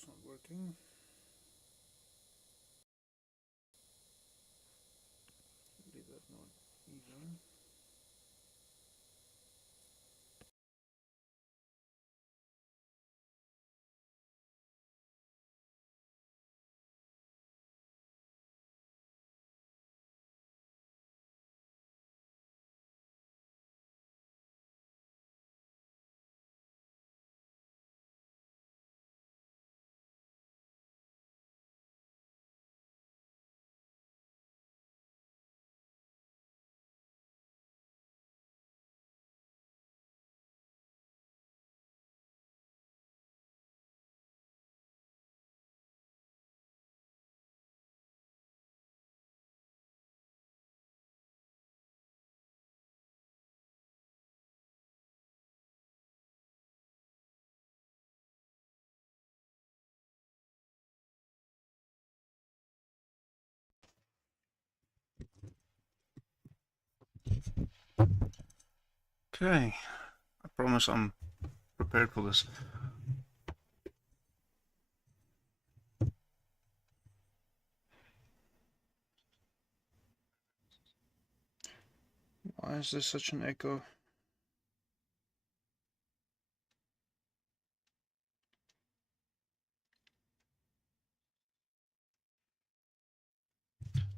that's not working. Leave that not even. Okay, I promise I'm prepared for this. Why is there such an echo?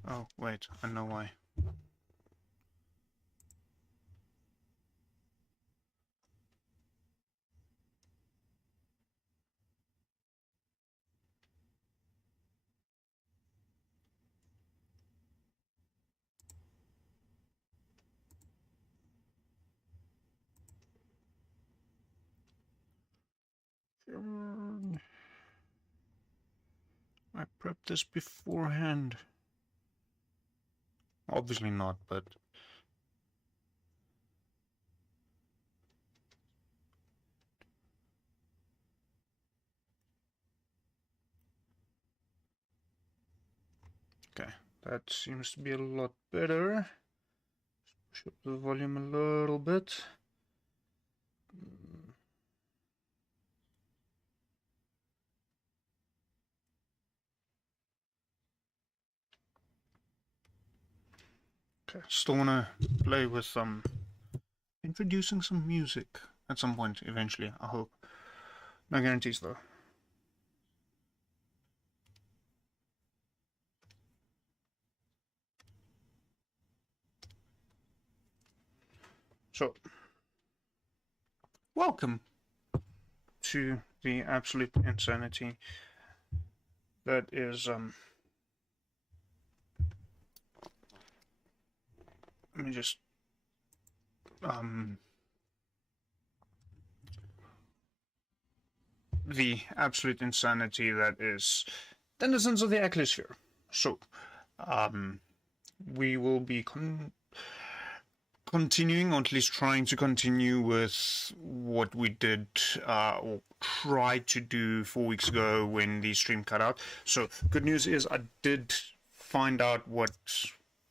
Oh, wait, I know why. I prepped this beforehand. Obviously not, but... Okay, that seems to be a lot better. Push up the volume a little bit. Okay, still wanna play with introducing some music at some point eventually, I hope. No guarantees though. So, welcome to the absolute insanity that is let me just the absolute insanity that is denizens of the Ecclesphere. So, we will be continuing, or at least trying to continue with what we did or tried to do 4 weeks ago when the stream cut out. So, good news is I did find out what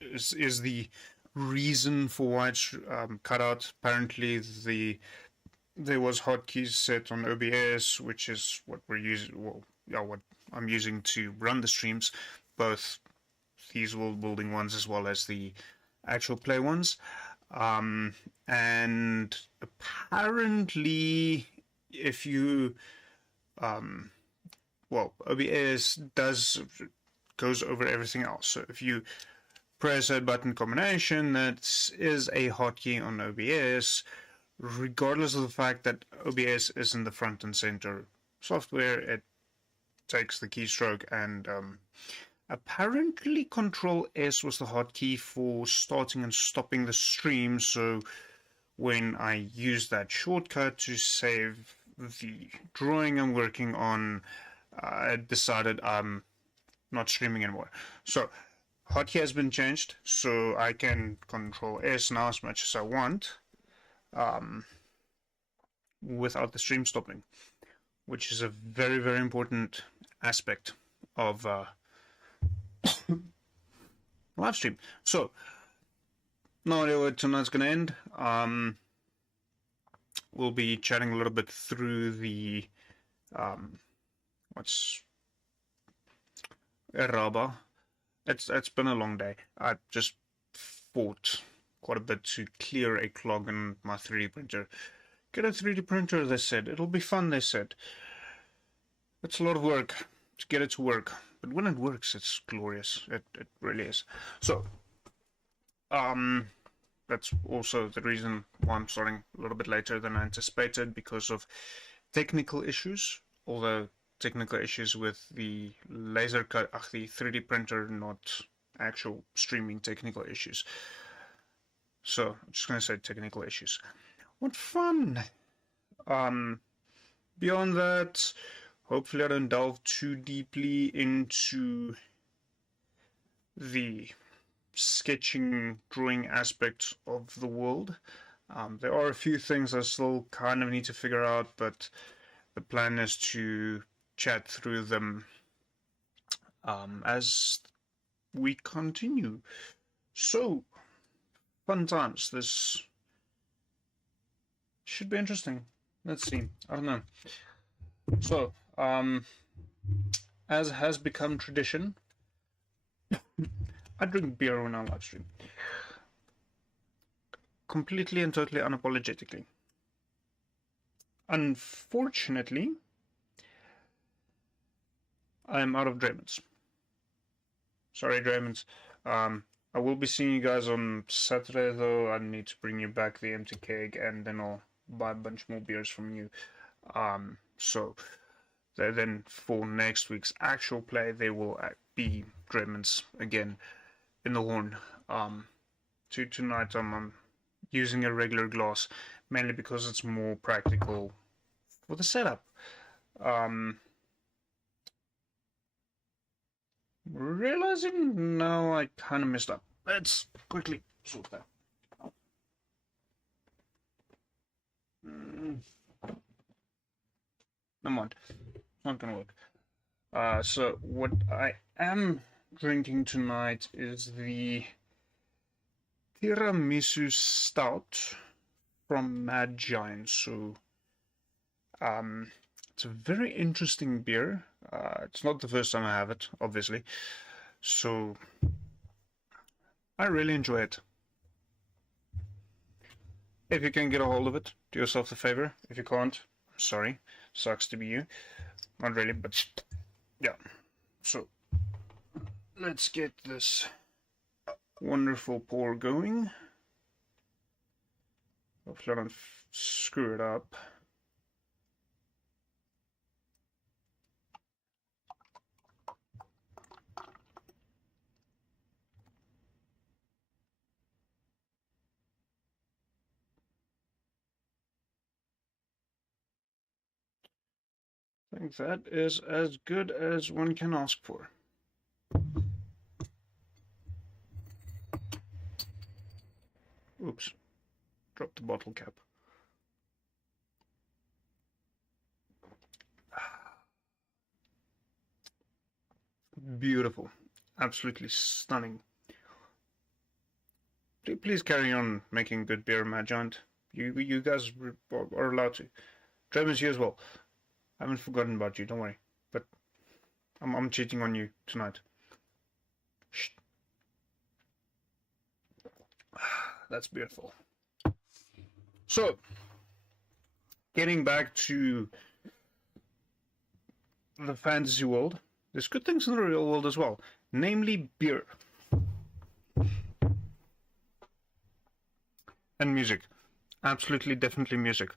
is the reason for why it's cut out. Apparently, there was hotkeys set on OBS, which is what we're using. Well, yeah, what I'm using to run the streams, both these world-building ones as well as the actual play ones. And apparently, if you, well, OBS goes over everything else. So if you press a button combination that is a hotkey on OBS, regardless of the fact that OBS is in the front and center software, it takes the keystroke, and apparently Control S was the hotkey for starting and stopping the stream. So when I used that shortcut to save the drawing I'm working on, I decided I'm not streaming anymore. So hotkey has been changed, so I can Control S now as much as I want. Without the stream stopping, which is a very, very important aspect of live stream. So, no idea where tonight's going to end. We'll be chatting a little bit through the what's Eraba. It's been a long day. I just fought quite a bit to clear a clog in my 3D printer. Get a 3D printer, they said. It'll be fun, they said. It's a lot of work to get it to work. But when it works, it's glorious. It really is. So, that's also the reason why I'm starting a little bit later than I anticipated, because of technical issues. Although technical issues with the laser cut, the 3D printer, not actual streaming technical issues. So I'm just gonna say technical issues. What fun! Beyond that, hopefully I don't delve too deeply into the sketching, drawing aspect of the world. There are a few things I still kind of need to figure out, but the plan is to chat through them as we continue. So, fun times. This should be interesting. Let's see. I don't know. So, as has become tradition, I drink beer when I live stream. Completely and totally unapologetically. Unfortunately, I'm out of Draymonds. Sorry, Draymonds. I will be seeing you guys on Saturday, though. I need to bring you back the empty keg, and then I'll buy a bunch more beers from you. So then for next week's actual play, they will be Draymonds again in the horn. Tonight I'm using a regular glass, mainly because it's more practical for the setup. Realizing now I kind of messed up. Let's quickly sort that out. Never mind. It's not gonna work. So what I am drinking tonight is the Tiramisu Stout from Mad Giant. So, it's a very interesting beer. It's not the first time I have it, obviously. So, I really enjoy it. If you can get a hold of it, do yourself the favor. If you can't, I'm sorry. Sucks to be you. Not really, but yeah. So, let's get this wonderful pour going. Hopefully I don't screw it up. I think that is as good as one can ask for. Oops, dropped the bottle cap. Beautiful, absolutely stunning. Please carry on making good beer, Mad Giant. You guys are allowed to. Trevor's here as well. I haven't forgotten about you, don't worry. But I'm cheating on you tonight. Shh. That's beautiful. So, getting back to the fantasy world, there's good things in the real world as well, namely beer and music. Absolutely, definitely music,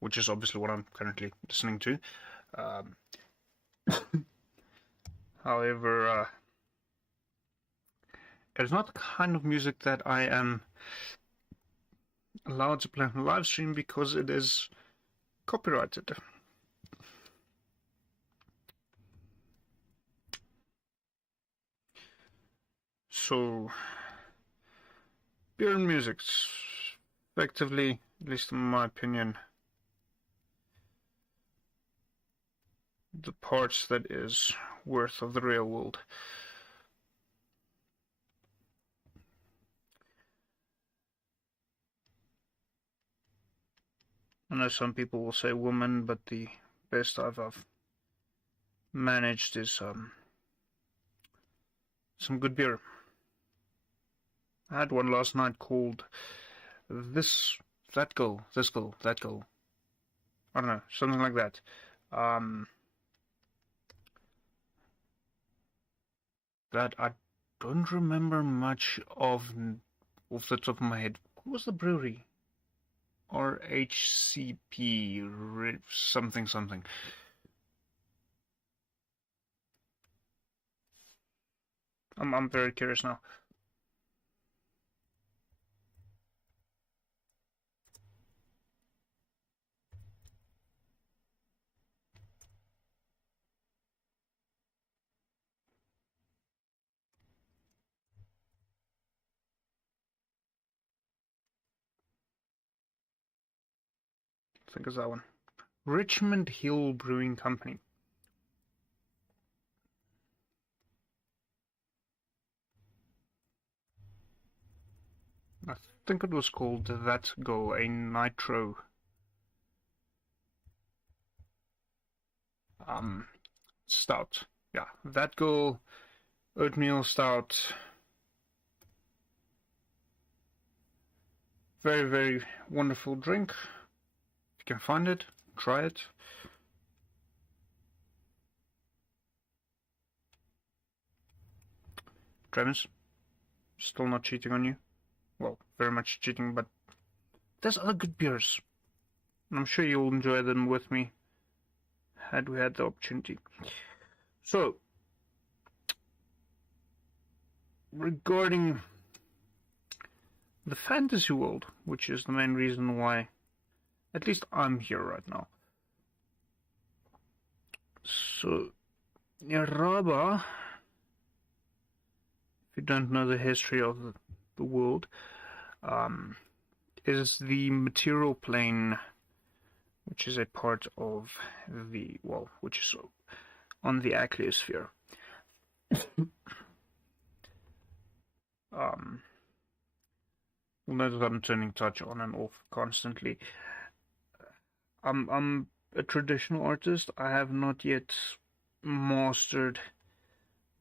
which is obviously what I'm currently listening to. However, it's not the kind of music that I am allowed to play on a live stream because it is copyrighted. So, beer and music's effectively, at least in my opinion, the parts that is worth of the real world. I know some people will say woman, but the best I've managed is some good beer. I had one last night called that girl. I don't know, something like that. That I don't remember much of off the top of my head. What was the brewery? RHCP something. I'm very curious now. I think it's that one. Richmond Hill Brewing Company. I think it was called That Go, a Nitro stout. Yeah, That Go oatmeal stout. Very, very wonderful drink. If you can find it, try it. Travis, still not cheating on you. Well, very much cheating, but there's other good beers. And I'm sure you'll enjoy them with me, had we had the opportunity. So, regarding the fantasy world, which is the main reason why at least I'm here right now. So, Yaraba, if you don't know the history of the world, is the material plane, which is a part of the, well, which is on the Acleosphere. You'll notice I'm turning touch on and off constantly. I'm a traditional artist. I have not yet mastered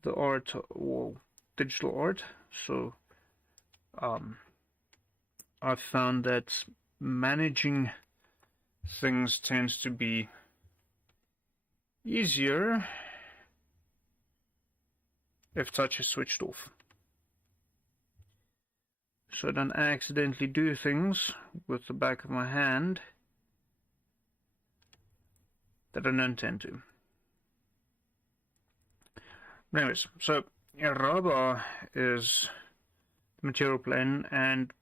the art or digital art, so I've found that managing things tends to be easier if touch is switched off. So I don't accidentally do things with the back of my hand that I don't intend to. Anyways, so Raba is the material plane and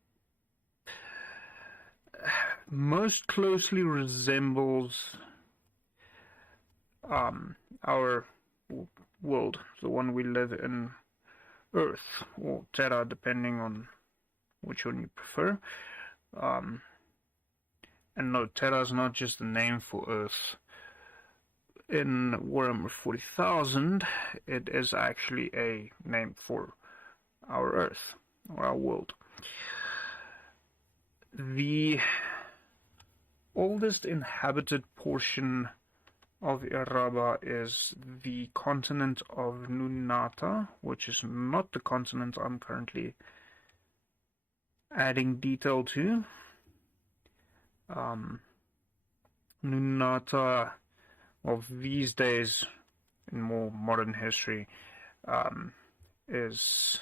most closely resembles our world, the one we live in, Earth, or Terra, depending on which one you prefer. And no, Terra is not just the name for Earth. In Warhammer 40,000, it is actually a name for our Earth, or our world. The oldest inhabited portion of Iraba is the continent of Nunata, which is not the continent I'm currently adding detail to. Nunata of these days, in more modern history, is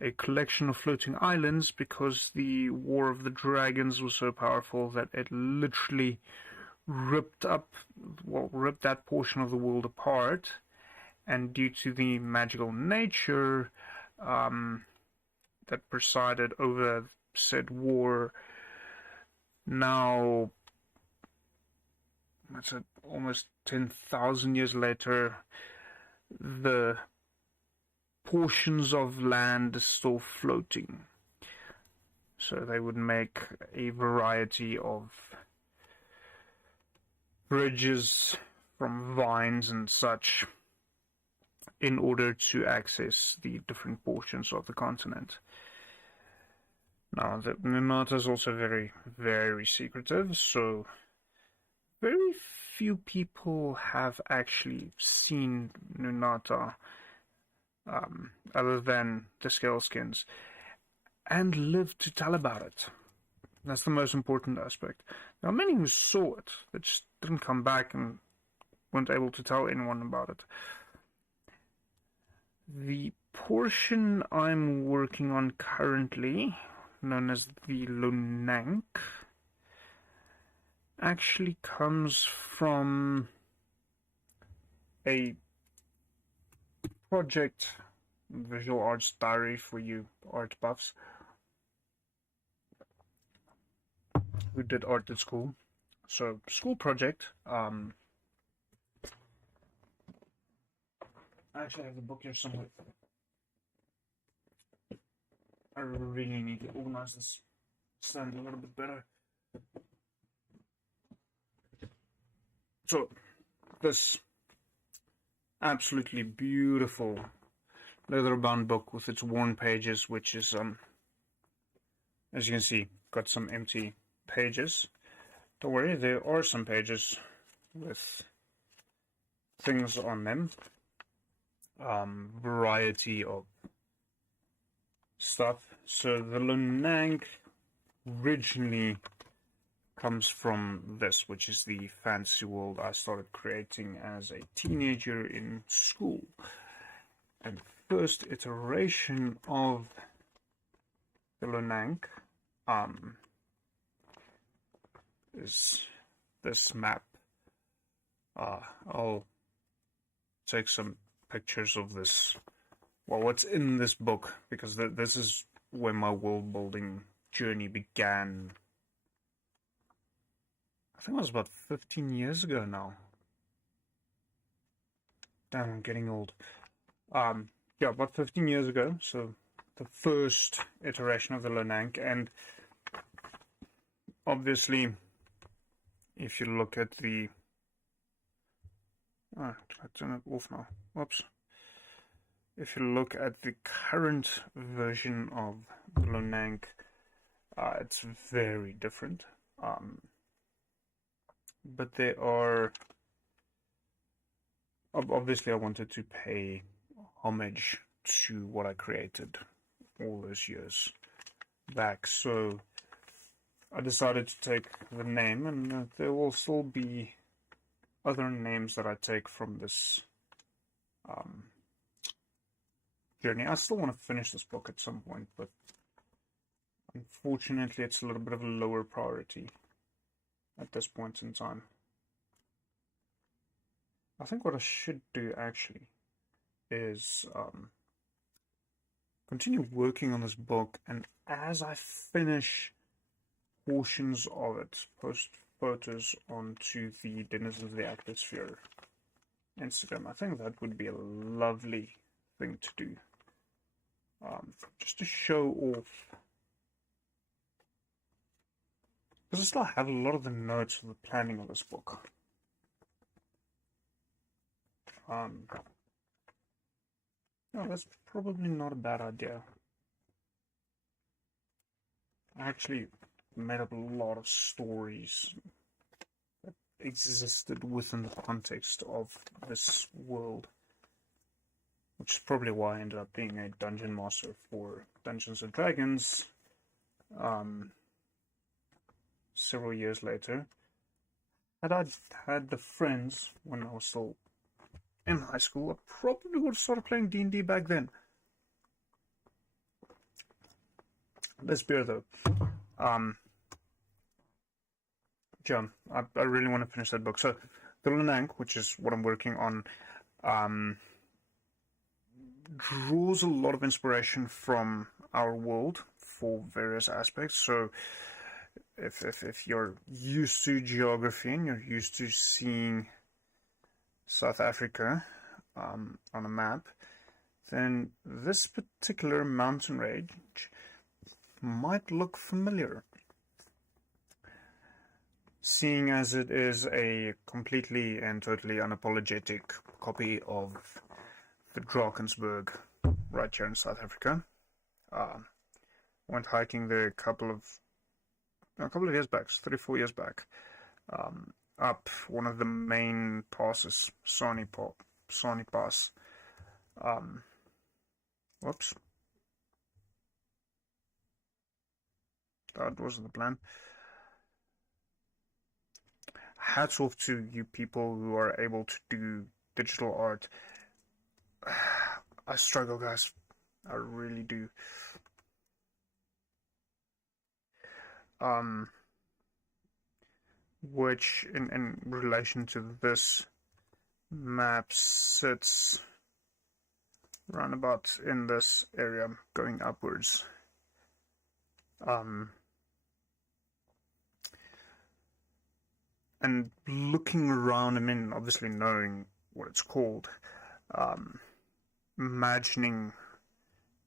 a collection of floating islands because the War of the Dragons was so powerful that it literally ripped that portion of the world apart, and due to the magical nature that presided over said war, now that's almost 10,000 years later, the portions of land are still floating. So they would make a variety of bridges from vines and such in order to access the different portions of the continent. Now, the Nunata is also very, very secretive, so very few people have actually seen Nunata, other than the Scaleskins, and lived to tell about it. That's the most important aspect. There are many who saw it, that just didn't come back and weren't able to tell anyone about it. The portion I'm working on currently, known as the Lunank, actually comes from a project, visual arts diary for you art buffs who did art at school. So, school project. I actually have the book here somewhere. I really need to organize this stand a little bit better. So, this absolutely beautiful leather-bound book with its worn pages, which is, as you can see, got some empty pages. Don't worry, there are some pages with things on them. Variety of stuff. So the Lunank originally comes from this, which is the fantasy world I started creating as a teenager in school. And the first iteration of the Lunank is this map. I'll take some pictures of this, well, what's in this book, because this is where my world building journey began. I think it was about 15 years ago now. Damn, I'm getting old. Yeah, about 15 years ago, so the first iteration of the Lunank, and obviously, if you look at the... Oh, I turn it off now. Whoops. If you look at the current version of the Lunank, it's very different. But there are... Obviously, I wanted to pay homage to what I created all those years back, so I decided to take the name, and there will still be other names that I take from this journey. I still want to finish this book at some point, but unfortunately it's a little bit of a lower priority at this point in time. I think what I should do actually is continue working on this book, and as I finish portions of it, post photos onto the Denizens of the Atmosphere Instagram. I think that would be a lovely thing to do. Just to show off, because I still have a lot of the notes of the planning of this book. No, that's probably not a bad idea. I actually made up a lot of stories that existed within the context of this world, which is probably why I ended up being a dungeon master for Dungeons and Dragons several years later. Had I had the friends when I was still in high school, I probably would have started playing D&D back then. This beer though, John, I really want to finish that book. So, the Lunank, which is what I'm working on, draws a lot of inspiration from our world for various aspects. So, if you're used to geography and you're used to seeing South Africa on a map, then this particular mountain range might look familiar, seeing as it is a completely and totally unapologetic copy of the Drakensberg right here in South Africa. Went hiking there a couple of years back, 3-4 years back. up one of the main passes, Sani Pass. Whoops. That wasn't the plan. Hats off to you people who are able to do digital art. I struggle, guys. I really do. Which in relation to this map sits roundabout in this area going upwards. And looking around, I mean, obviously knowing what it's called, imagining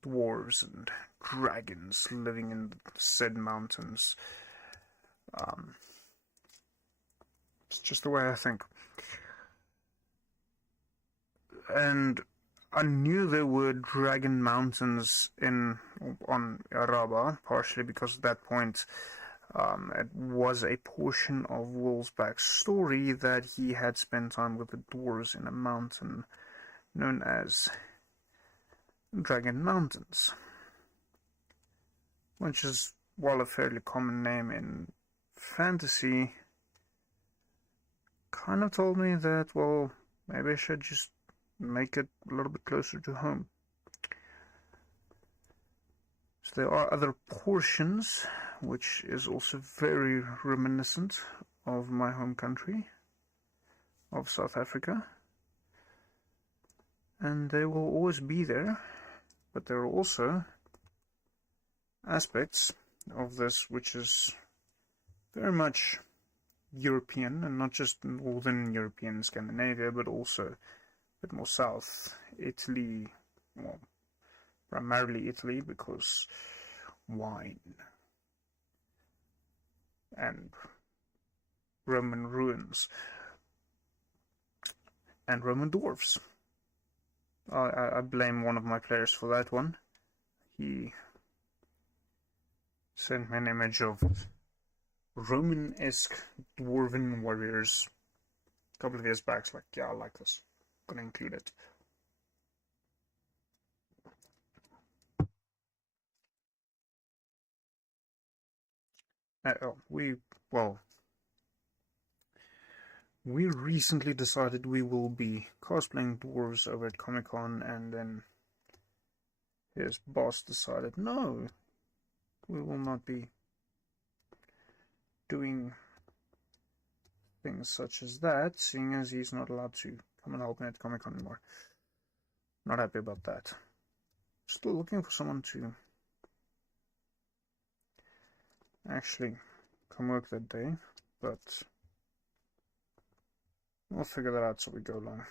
dwarves and dragons living in said mountains. It's just the way I think. And I knew there were dragon mountains on Araba, partially because at that point it was a portion of Will's backstory that he had spent time with the dwarves in a mountain known as Dragon Mountains, which is, while a fairly common name in fantasy, kind of told me that, well, maybe I should just make it a little bit closer to home. So there are other portions, which is also very reminiscent of my home country, of South Africa. And they will always be there, but there are also aspects of this which is very much European, and not just Northern European Scandinavia, but also a bit more south, Italy, well, primarily Italy, because wine and Roman ruins and Roman dwarves. I blame one of my players for that one. He sent me an image of Roman-esque dwarven warriors a couple of years back. It's like, yeah, I like this. I'm gonna include it. We recently decided we will be cosplaying dwarves over at Comic-Con, and then his boss decided, no, we will not be doing things such as that, seeing as he's not allowed to come and help me at Comic-Con anymore. Not happy about that. Still looking for someone to actually come work that day, but we'll figure that out as we go along.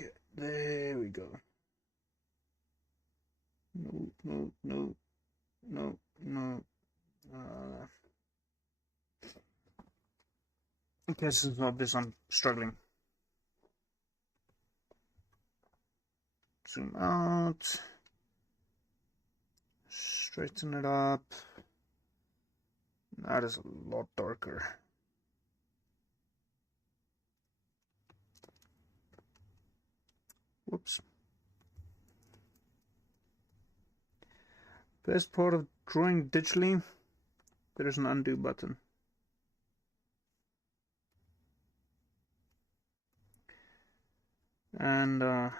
Okay, there we go. No. In case it's not this, I'm struggling. Zoom out. Straighten it up. That is a lot darker. Whoops. Best part of drawing digitally, there is an undo button. And at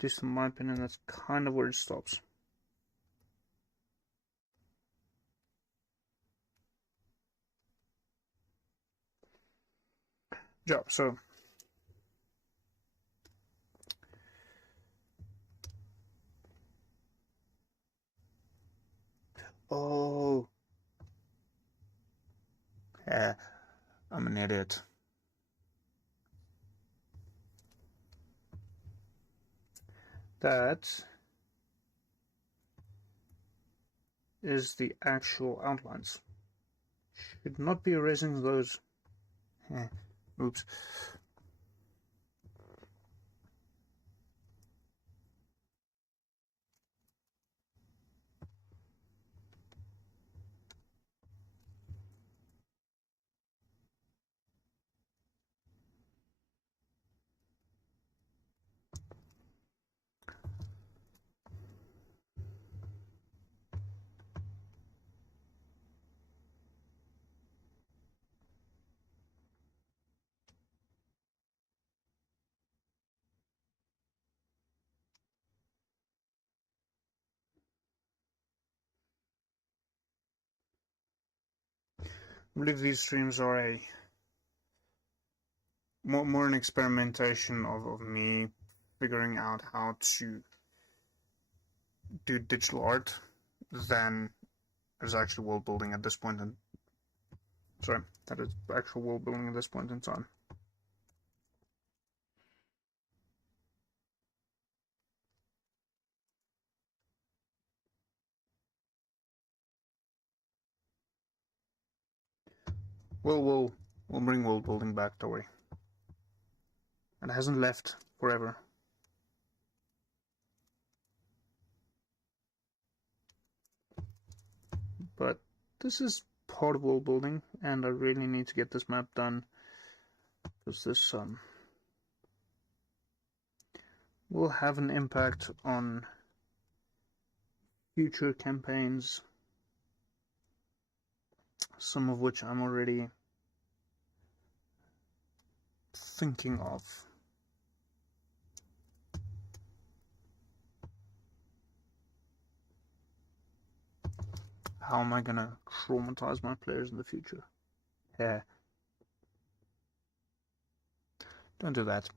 least in my opinion, that's kind of where it stops. Job. So an idiot. That is the actual outlines. Should not be erasing those. Oops. I believe these streams are a more an experimentation of me figuring out how to do digital art than is actually world building at this point in that is actual world building at this point in time. We'll bring world building back, don't worry. It hasn't left forever. But this is part of world building, and I really need to get this map done because this will have an impact on future campaigns, some of which I'm already thinking of. How am I gonna traumatize my players in the future? Yeah. Don't do that.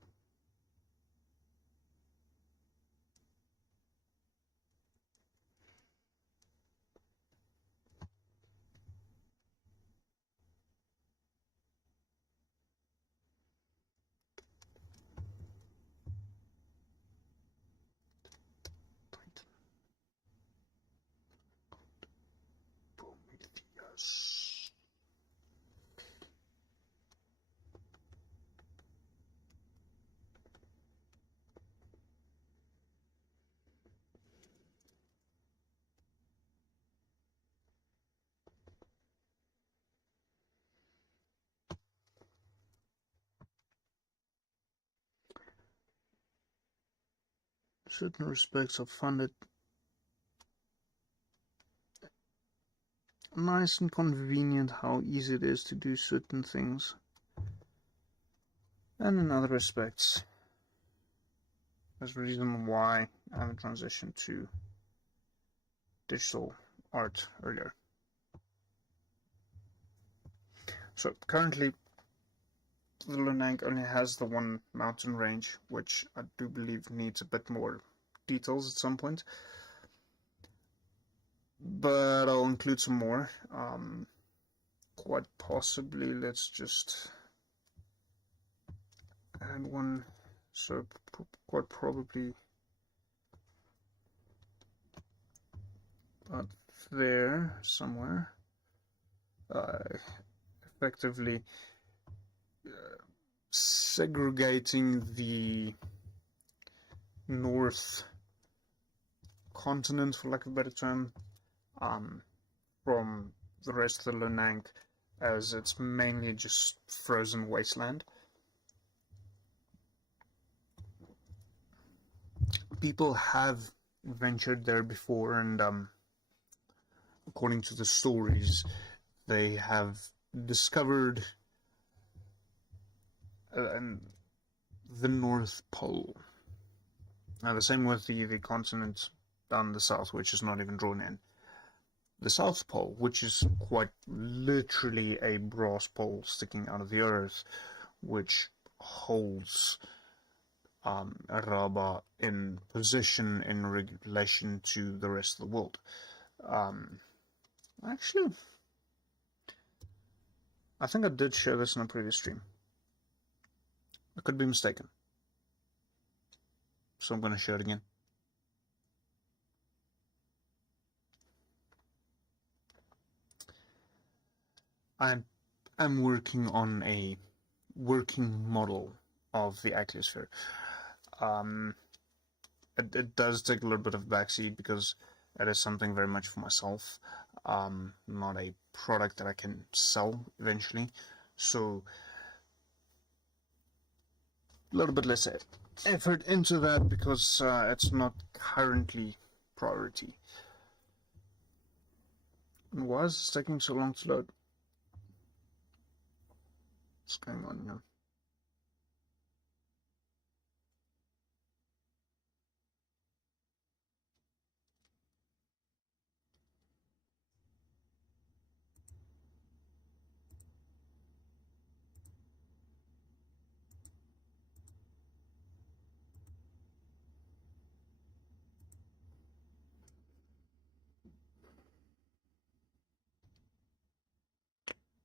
Prometheus. In certain respects, I find it nice and convenient how easy it is to do certain things, and in other respects, there's a reason why I haven't transitioned to digital art earlier. So currently, the Lunang only has the one mountain range, which I do believe needs a bit more details at some point. But I'll include some more. Quite possibly, let's just add one. So quite probably about there somewhere. Effectively segregating the North continent, for lack of a better term, from the rest of the Lunang, as it's mainly just frozen wasteland. People have ventured there before, and according to the stories, they have discovered the North Pole. Now, the same with the continent down the south, which is not even drawn in. The South Pole, which is quite literally a brass pole sticking out of the earth, which holds Araba in position in relation to the rest of the world. Actually, I think I did share this in a previous stream. I could be mistaken. So I'm going to share it again. I'm working on a working model of the Acliosphere. It does take a little bit of backseat because it is something very much for myself, not a product that I can sell eventually. So a little bit less effort into that because it's not currently priority. And why is it taking so long to load? What's going on here?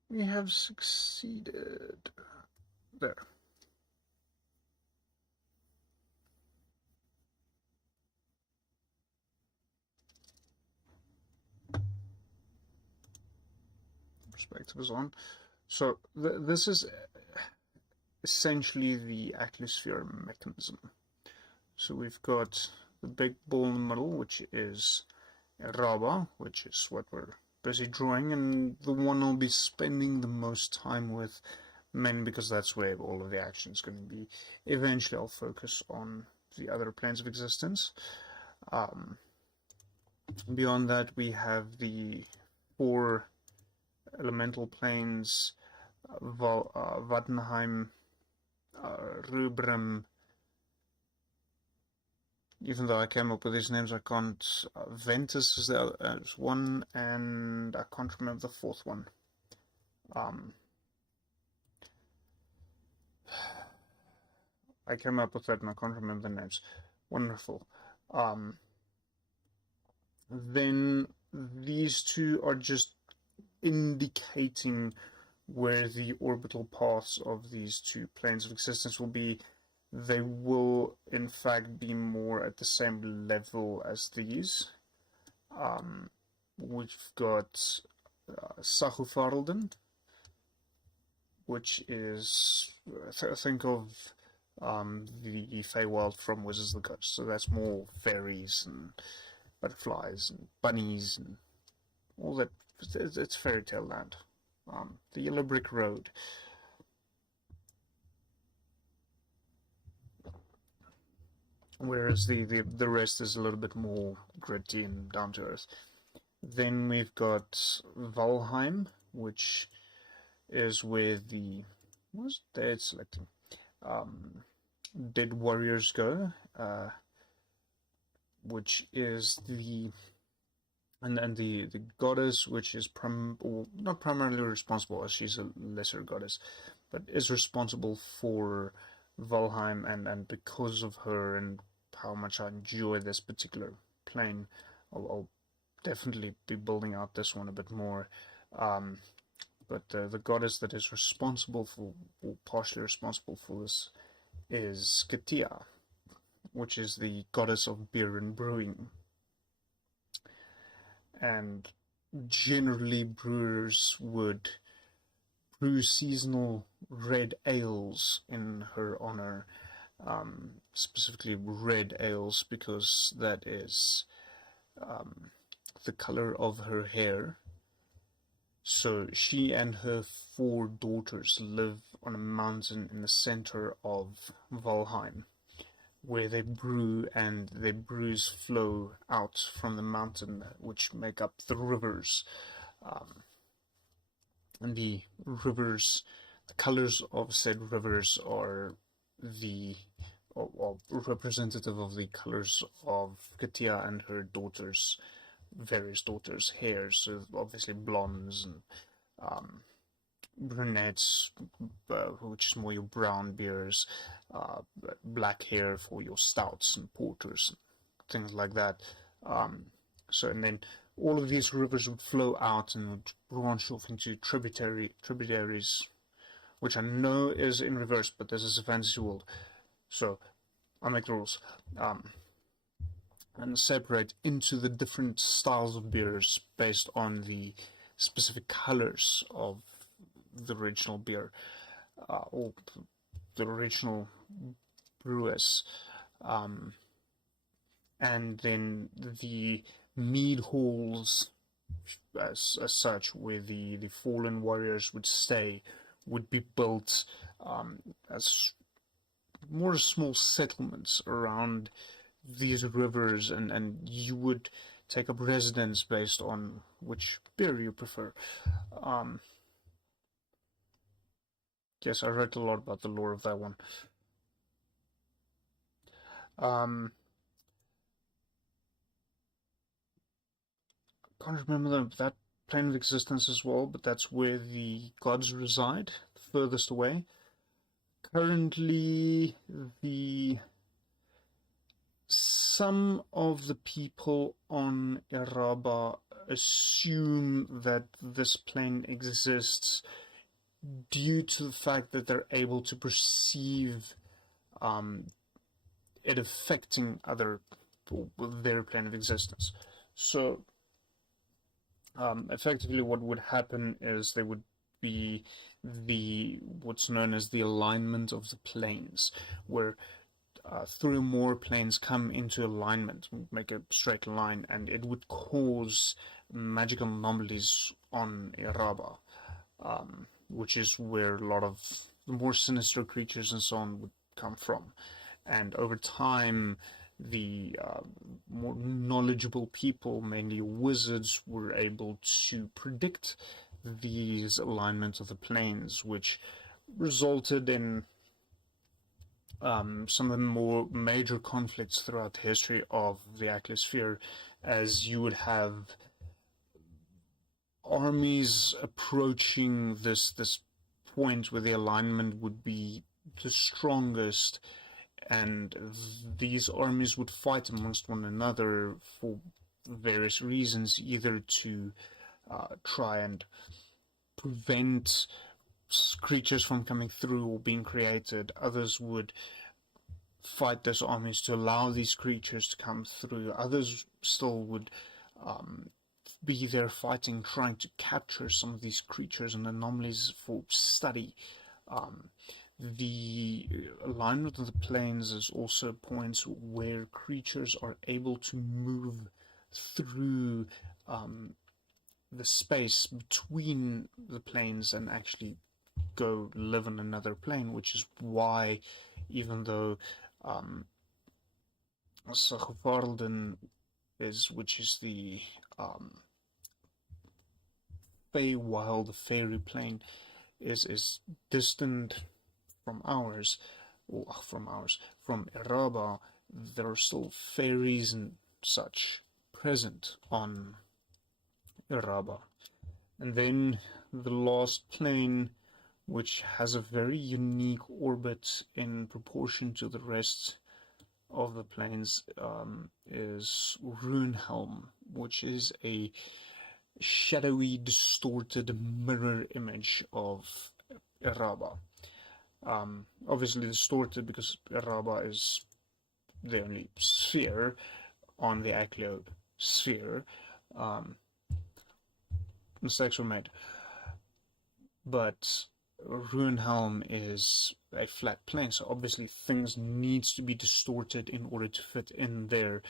We have succeeded. There. Perspective is on. So this is essentially the Acliosphere mechanism. So we've got the big ball in the middle, which is Raba, which is what we're busy drawing, and the one I'll be spending the most time with, mainly because that's where all of the action is going to be. Eventually I'll focus on the other planes of existence. Beyond that, we have the 4 elemental planes, Vattenheim, Rubrum. Even though I came up with these names, I can't. Ventus is the other, one, and I can't remember the 4th one. I came up with that and I can't remember the names. Wonderful. Then these 2 are just indicating where the orbital paths of these 2 planes of existence will be. They will in fact be more at the same level as these. We've got Sahufarlden, which is, think of the Feywild from Wizards of the Coast. So that's more fairies and butterflies and bunnies and all that. It's fairy tale land. The Yellow Brick Road. Whereas the rest is a little bit more gritty and down to earth. Then we've got Valheim, which is where the what's dead selecting dead warriors go, which is the goddess, which is not primarily responsible, as she's a lesser goddess, but is responsible for Valheim, and because of her and how much I enjoy this particular plane, I'll definitely be building out this one a bit more. But the goddess that is responsible for, or partially responsible for this, is Katia, which is the goddess of beer and brewing. And generally brewers would brew seasonal red ales in her honor, specifically red ales because that is the color of her hair. So she and her 4 daughters live on a mountain in the center of Valheim, where they brew, and their brews flow out from the mountain, which make up the rivers. And the rivers, the colors of said rivers are representative of the colors of Katia and her daughters, various daughters' hair. So obviously blondes and brunettes, which is more your brown beers, black hair for your stouts and porters, and things like that. So, and then all of these rivers would flow out and would branch off into tributaries, which I know is in reverse, but this is a fantasy world, so I'll make the rules. And separate into the different styles of beers based on the specific colors of the original beer, or the original brewers. And then the mead halls, as such, where the fallen warriors would stay, would be built as more small settlements around these rivers, and you would take up residence based on which beer you prefer. Yes, I read a lot about the lore of that one. Can't remember that plane of existence as well, but that's where the gods reside, furthest away. Currently, some of the people on Iraba assume that this plane exists due to the fact that they're able to perceive it affecting their plane of existence. So effectively what would happen is there would be what's known as the alignment of the planes, where 3 or more planes come into alignment, make a straight line, and it would cause magical anomalies on Iraba, which is where a lot of the more sinister creatures and so on would come from. And over time, the more knowledgeable people, mainly wizards, were able to predict these alignments of the planes, which resulted in some of the more major conflicts throughout the history of the Atmosphere, as you would have armies approaching this point where the alignment would be the strongest, and these armies would fight amongst one another for various reasons, either to try and prevent creatures from coming through or being created. Others would fight those armies to allow these creatures to come through. Others still would be there fighting, trying to capture some of these creatures and anomalies for study. The alignment of the planes is also points where creatures are able to move through the space between the planes and actually go live on another plane, which is why, even though Sagvarlden which is the Feywild, the fairy plane, is distant from ours, from Iraba. There are still fairies and such present on Iraba. And then the last plane, which has a very unique orbit in proportion to the rest of the planes, is Runehelm, which is a shadowy, distorted mirror image of Iraba. Obviously distorted because Iraba is the only sphere on the Acliosphere. Mistakes were made. But Runehelm is a flat plane, so obviously things needs to be distorted in order to fit in there.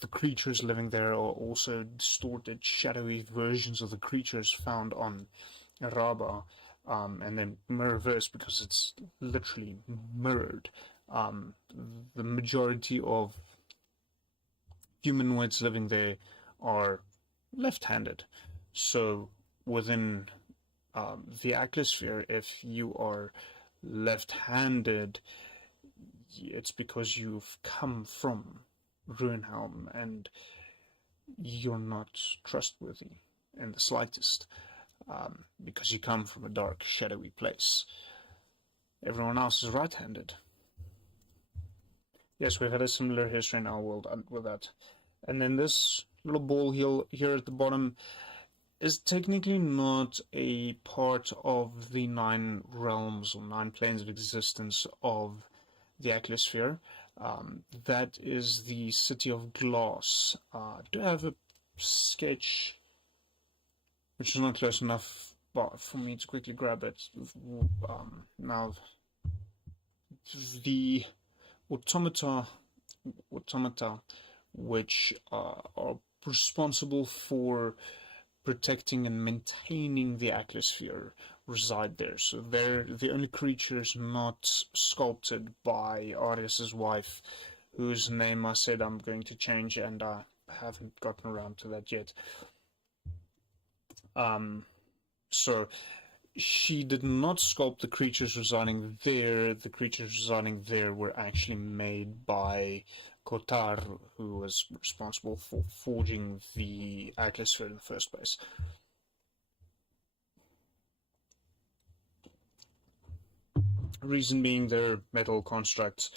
The creatures living there are also distorted, shadowy versions of the creatures found on Iraba, and then mirrorverse because it's literally mirrored. The majority of humanoids living there are left-handed, so within the Atmosphere, if you are left-handed, it's because you've come from Runehelm and you're not trustworthy in the slightest, because you come from a dark, shadowy place. Everyone else is right-handed. Yes, we've had a similar history in our world with that. And then this little ball here at the bottom is technically not a part of the 9 realms or 9 planes of existence of the Atmosphere. That is the City of Glass. I do have a sketch, which is not close enough for me to quickly grab it. Now, the automata which are responsible for protecting and maintaining the atmosphere reside there. So they're the only creatures not sculpted by Arius's wife, whose name I said I'm going to change, and I haven't gotten around to that yet. So she did not sculpt the creatures residing there. The creatures residing there were actually made by Kotar, who was responsible for forging the atmosphere in the first place. Reason being they're metal constructs,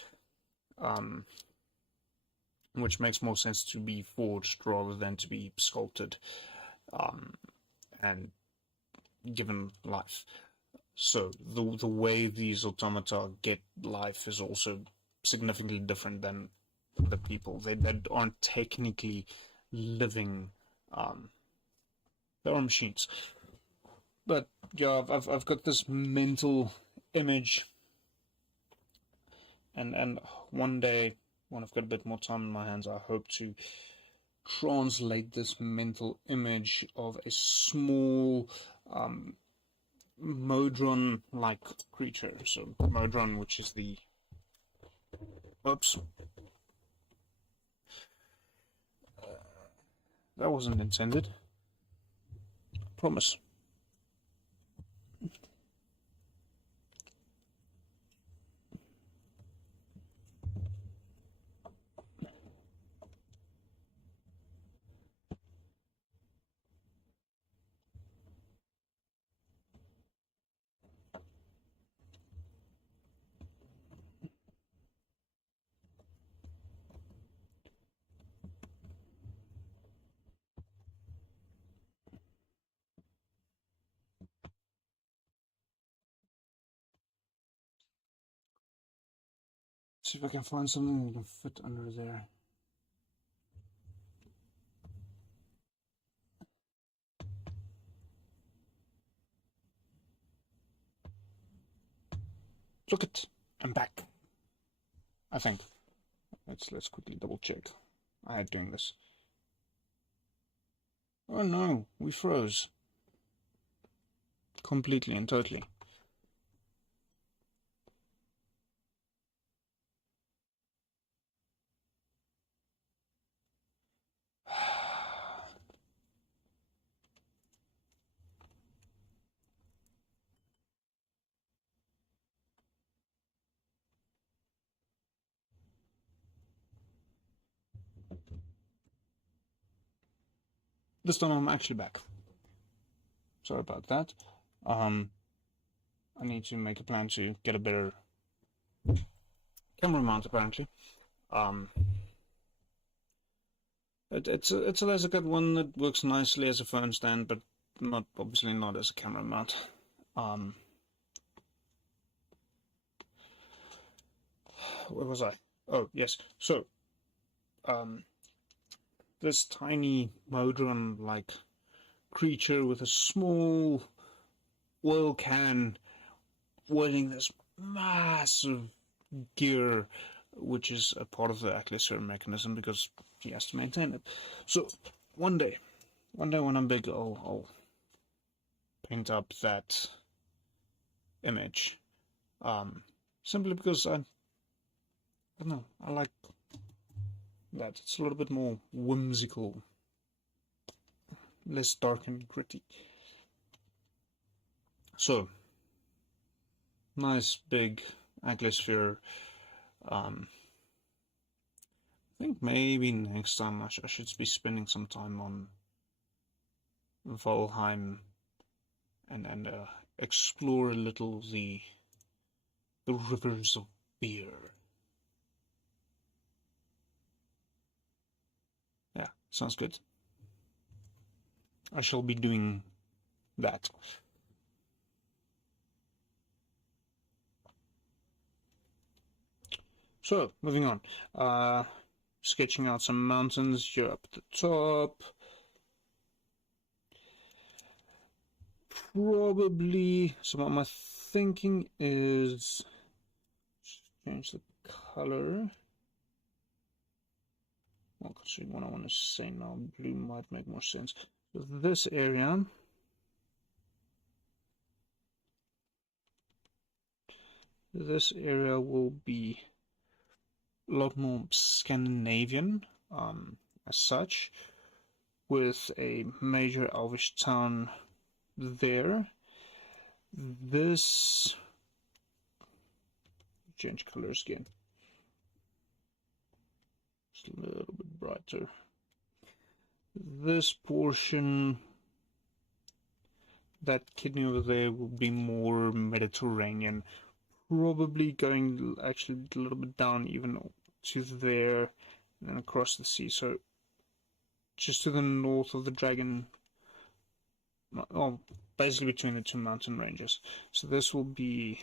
which makes more sense to be forged rather than to be sculpted and given life. So the way these automata get life is also significantly different than the people. They aren't technically living. They are machines. But yeah, I've got this mental image, and one day when I've got a bit more time in my hands, I hope to translate this mental image of a small Modron-like creature. So Modron, which is the that wasn't intended. I promise. See if I can find something that can fit under there. Look it, I'm back. I think. Let's quickly double check. I had doing this. Oh no, we froze. Completely and totally. This time I'm actually back. Sorry about that. I need to make a plan to get a better camera mount, apparently. It's a laser cut one that works nicely as a phone stand, but obviously not as a camera mount. Where was I? Oh yes. So this tiny Modron-like creature with a small oil can wielding this massive gear, which is a part of the atmosphere mechanism because he has to maintain it. So one day when I'm big, I'll paint up that image. Simply because I don't know, I like that. It's a little bit more whimsical, less dark and gritty. So, nice big atmosphere. I think maybe next time I should be spending some time on Valheim and explore a little the rivers of beer. Yeah, sounds good. I shall be doing that. So, moving on. Sketching out some mountains here up at the top. Probably, so what my thinking is, change the color. Well, considering what I want to say now, blue might make more sense. So this area, will be a lot more Scandinavian, as such, with a major elvish town there. This, change colors again, just a little bit brighter. This portion, that kidney over there, will be more Mediterranean, probably going actually a little bit down even to there, and then across the sea. So just to the north of the dragon, well, basically between the two mountain ranges. So this will be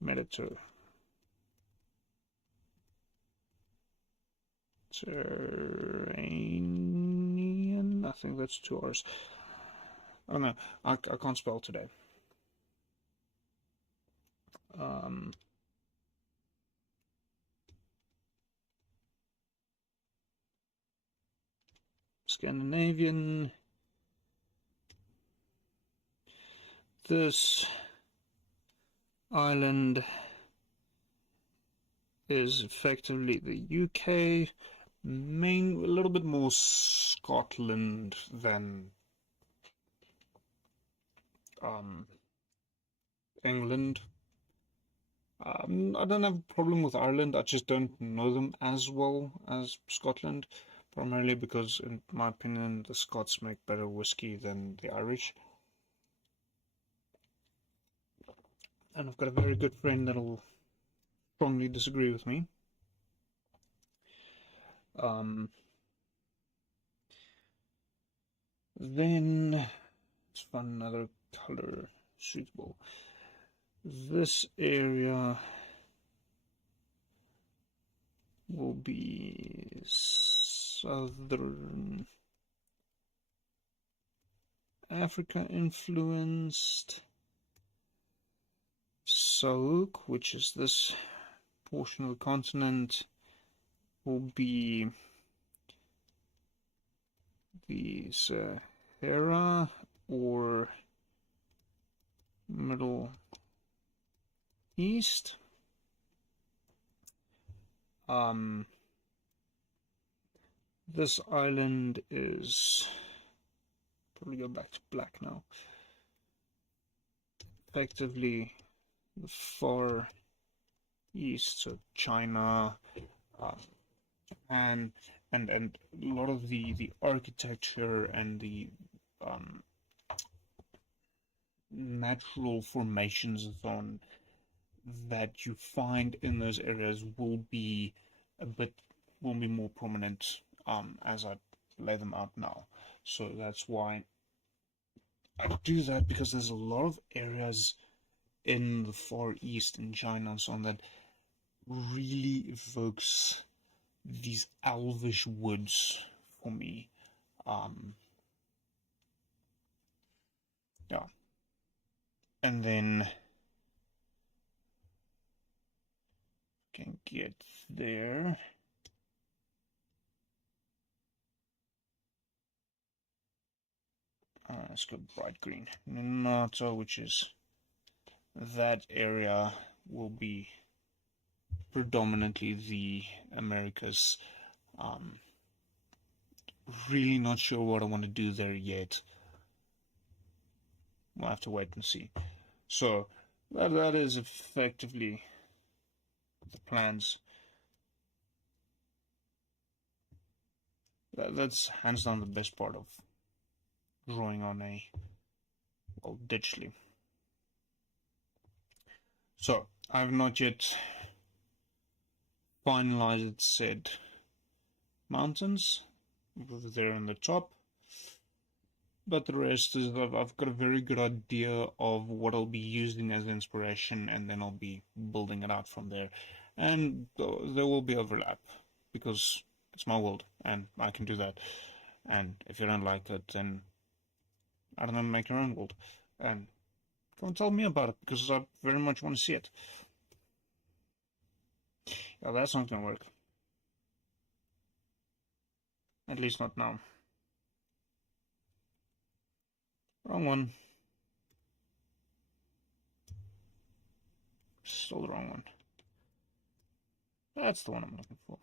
Mediterranean. I think that's 2 R's. I don't know. I can't spell today. Scandinavian. This island is effectively the UK, a little bit more Scotland than England. I don't have a problem with Ireland, I just don't know them as well as Scotland, primarily because, in my opinion, the Scots make better whiskey than the Irish. And I've got a very good friend that'll strongly disagree with me. Then let's find another color suitable. This area will be Southern Africa influenced. Sauk, which is this portion of the continent, will be the Sahara or Middle East. This island is, probably go back to black now, effectively the Far East, so China, and a lot of the architecture and the natural formations on that you find in those areas will be more prominent as I lay them out now. So that's why I do that, because there's a lot of areas in the Far East, in China and so on, that really evokes these elvish woods for me. Yeah. And then can get there. Let's go bright green. Minato, which is that area, will be predominantly the Americas. Really not sure what I want to do there yet. We'll have to wait and see. So that is effectively the plans. That's hands down the best part of drawing on digitally. So I've not yet finalized said mountains over there on the top. But the rest is I've got a very good idea of what I'll be using as inspiration, and then I'll be building it out from there. And there will be overlap because it's my world and I can do that. And if you don't like it, then I don't know, make your own world and come and tell me about it because I very much want to see it. Yeah, that's not gonna work. At least not now. Wrong one. Still the wrong one. That's the one I'm looking for.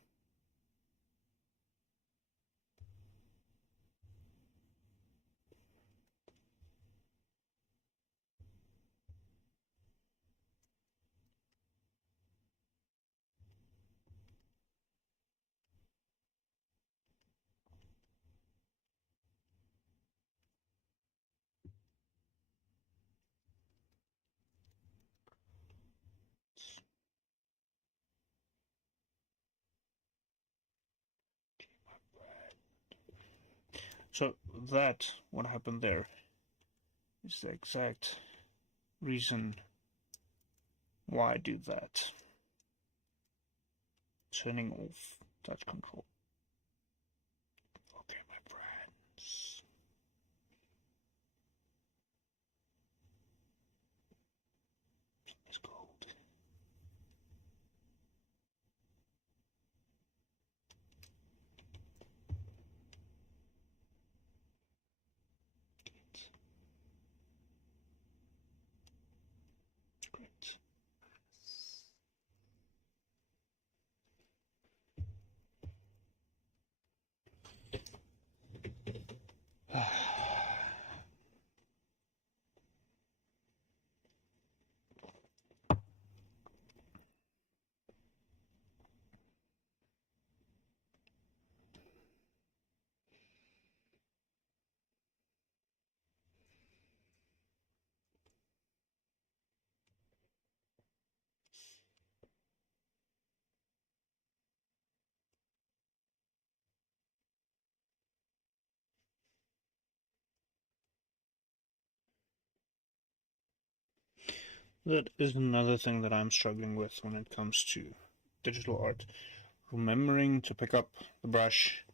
So that, what happened there, is the exact reason why I do that. Turning off touch control. Okay, my friends. It's cold. Great. That is another thing that I'm struggling with when it comes to digital art. Remembering to pick up the brush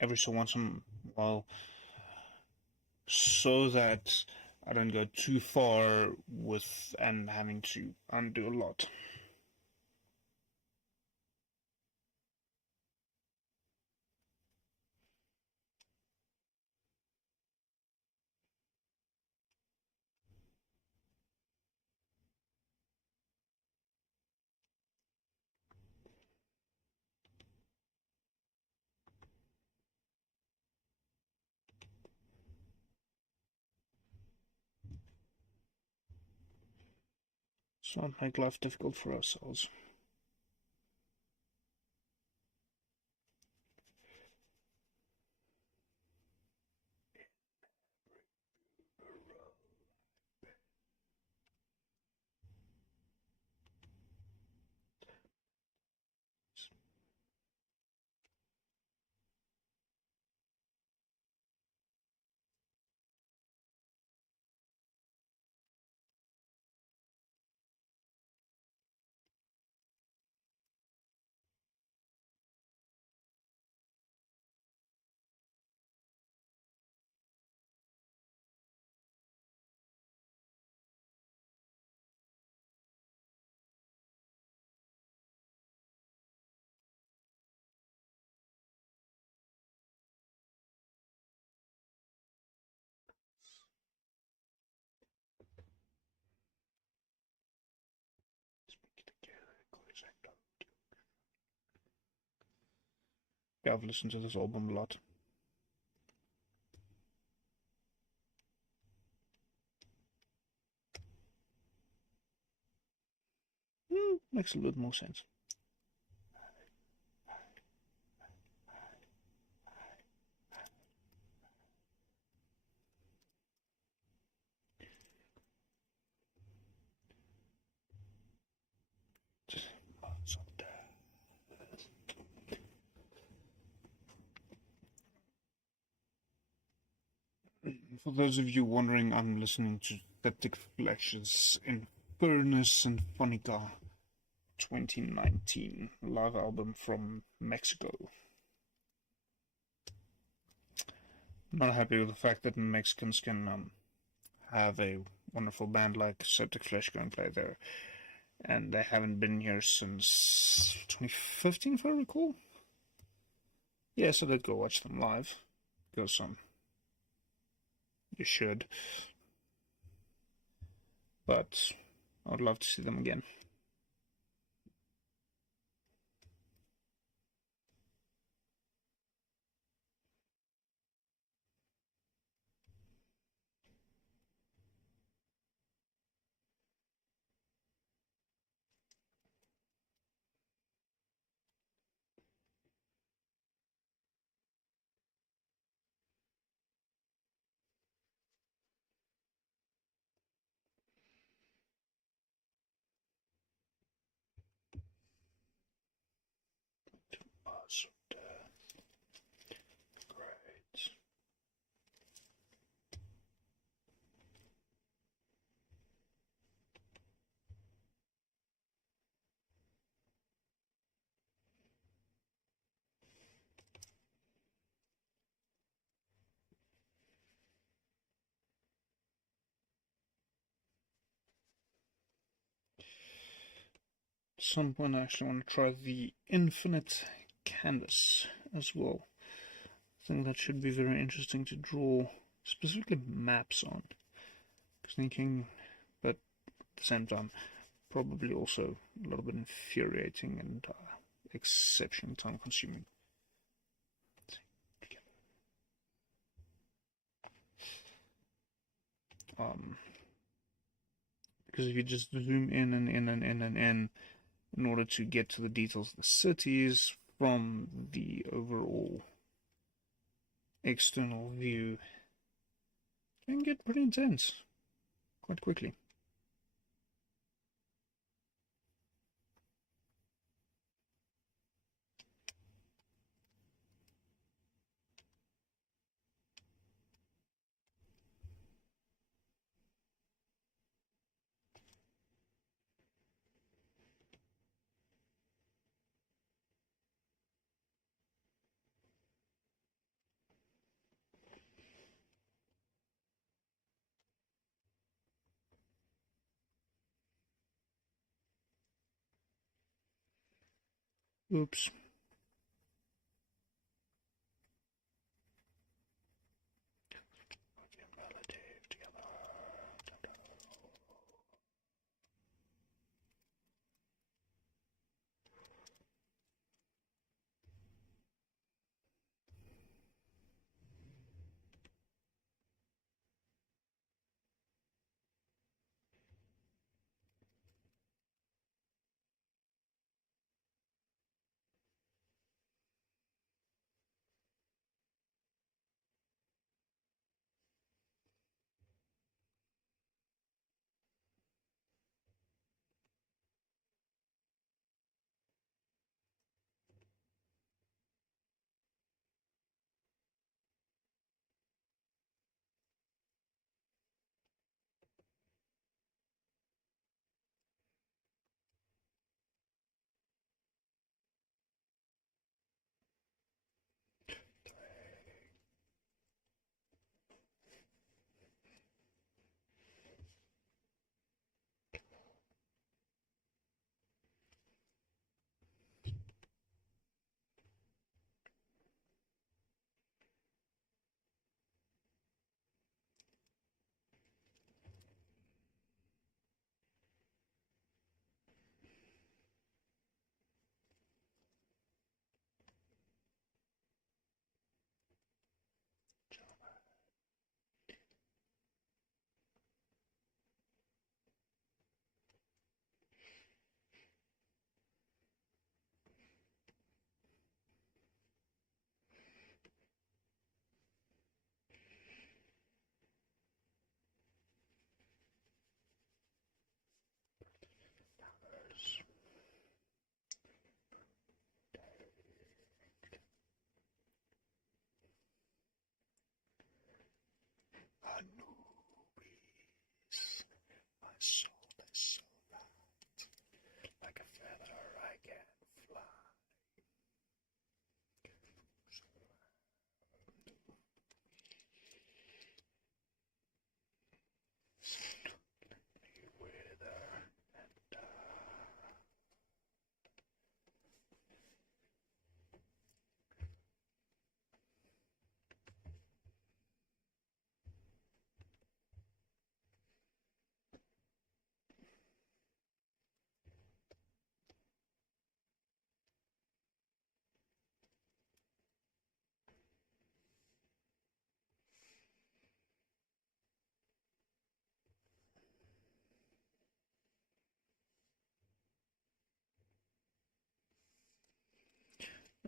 every so once in a while so that I don't go too far with and having to undo a lot. Let's not make life difficult for ourselves. Yeah, I've listened to this album a lot. Makes a little more sense. For those of you wondering, I'm listening to Septic Flesh's Infernus and Fonica 2019 live album from Mexico. I'm not happy with the fact that Mexicans can have a wonderful band like Septic Flesh go and play there, and they haven't been here since 2015, if I recall. Yes, I did go watch them live, because you should, but I would love to see them again. Great. At some point, I actually want to try the infinite canvas as well. I think that should be very interesting to draw specifically maps on. Thinking, but at the same time, probably also a little bit infuriating and exceptionally time consuming. Because if you just zoom in and in order to get to the details of the cities from the overall external view, it can get pretty intense quite quickly. Oops.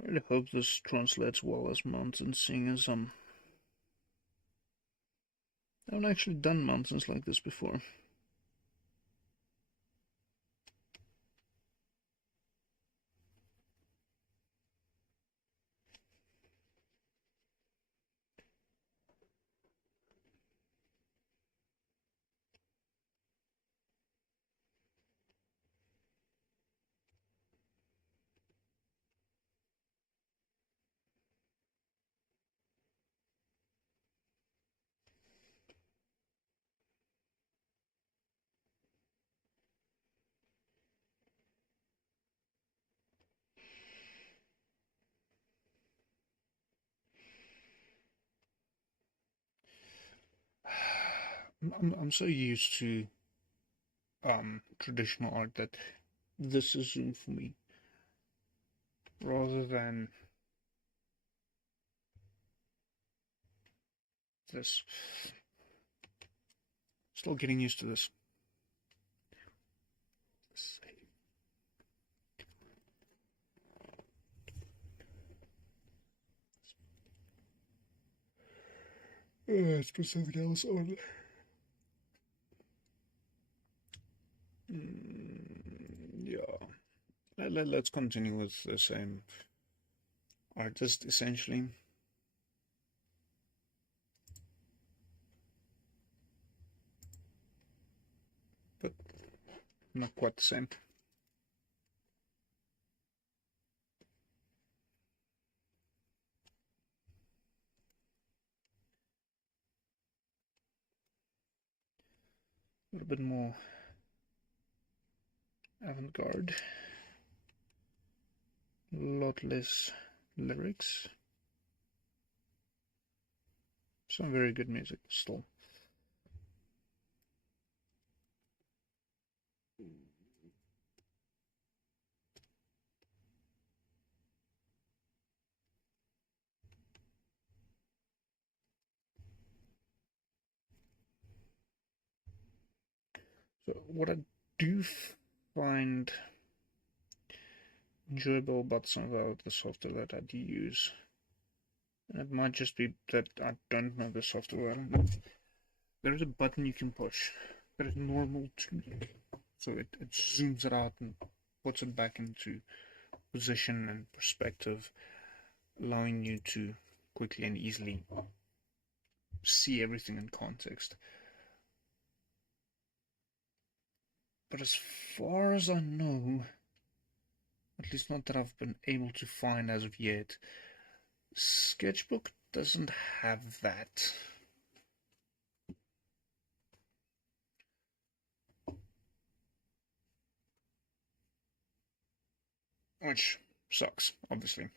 I really hope this translates well as mountains, seeing as I haven't actually done mountains like this before. I'm so used to traditional art that this is Zoom for me, rather than this. Still getting used to this. Let's put something else on. Yeah. Let's continue with the same artist, essentially. But not quite the same. A little bit more avant-garde. A lot less lyrics. Some very good music still. So what I do find enjoyable about some of the software that I do use, and it might just be that I don't know the software well enough. There is a button you can push that is normal to me, so it zooms it out and puts it back into position and perspective, allowing you to quickly and easily see everything in context. But as far as I know, at least not that I've been able to find as of yet, Sketchbook doesn't have that. Which sucks, obviously.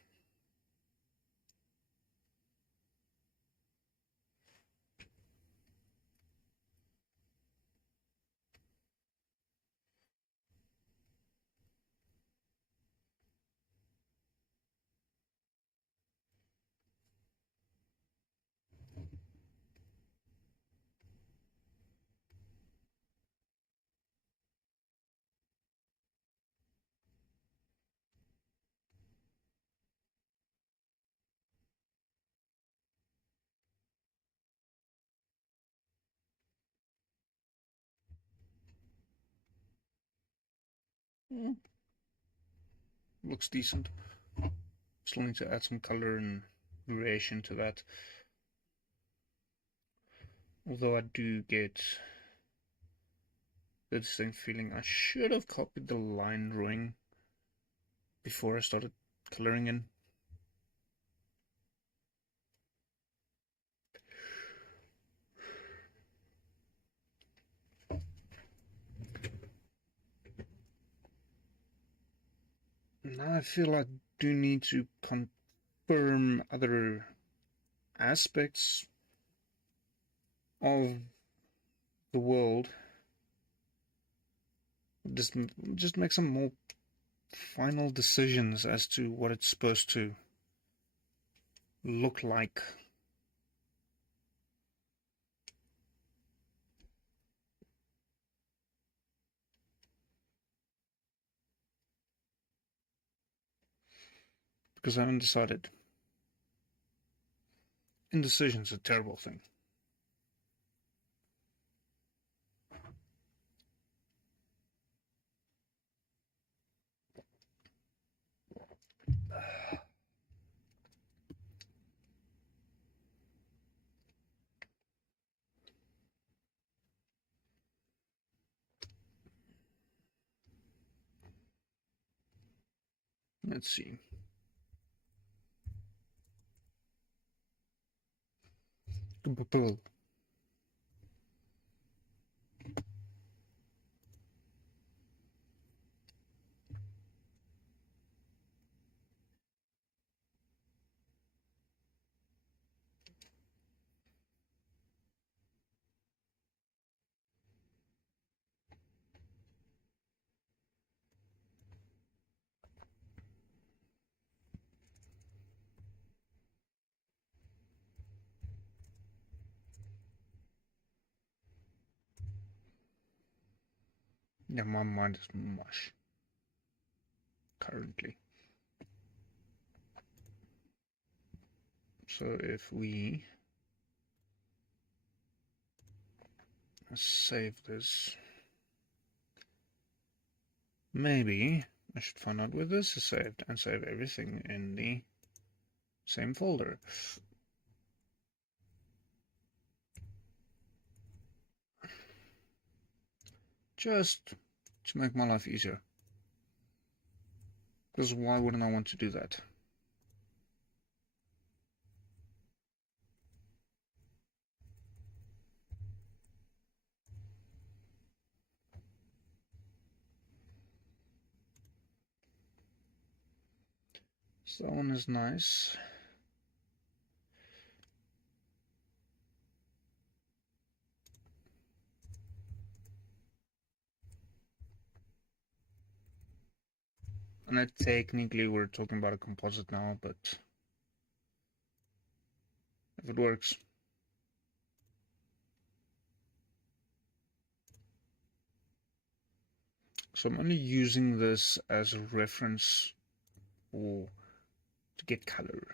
Looks decent. Still need to add some color and variation to that. Although I do get the distinct feeling I should have copied the line drawing before I started coloring in. Now I feel I do need to confirm other aspects of the world. Just make some more final decisions as to what it's supposed to look like. because I haven't decided. Indecision's a terrible thing. Let's see. Yeah, my mind is mush currently. So if we save this, maybe I should find out where this is saved and save everything in the same folder. Just to make my life easier. Because why wouldn't I want to do that? So that one is nice. And technically we're talking about a composite now, but if it works. So I'm only using this as a reference or to get color.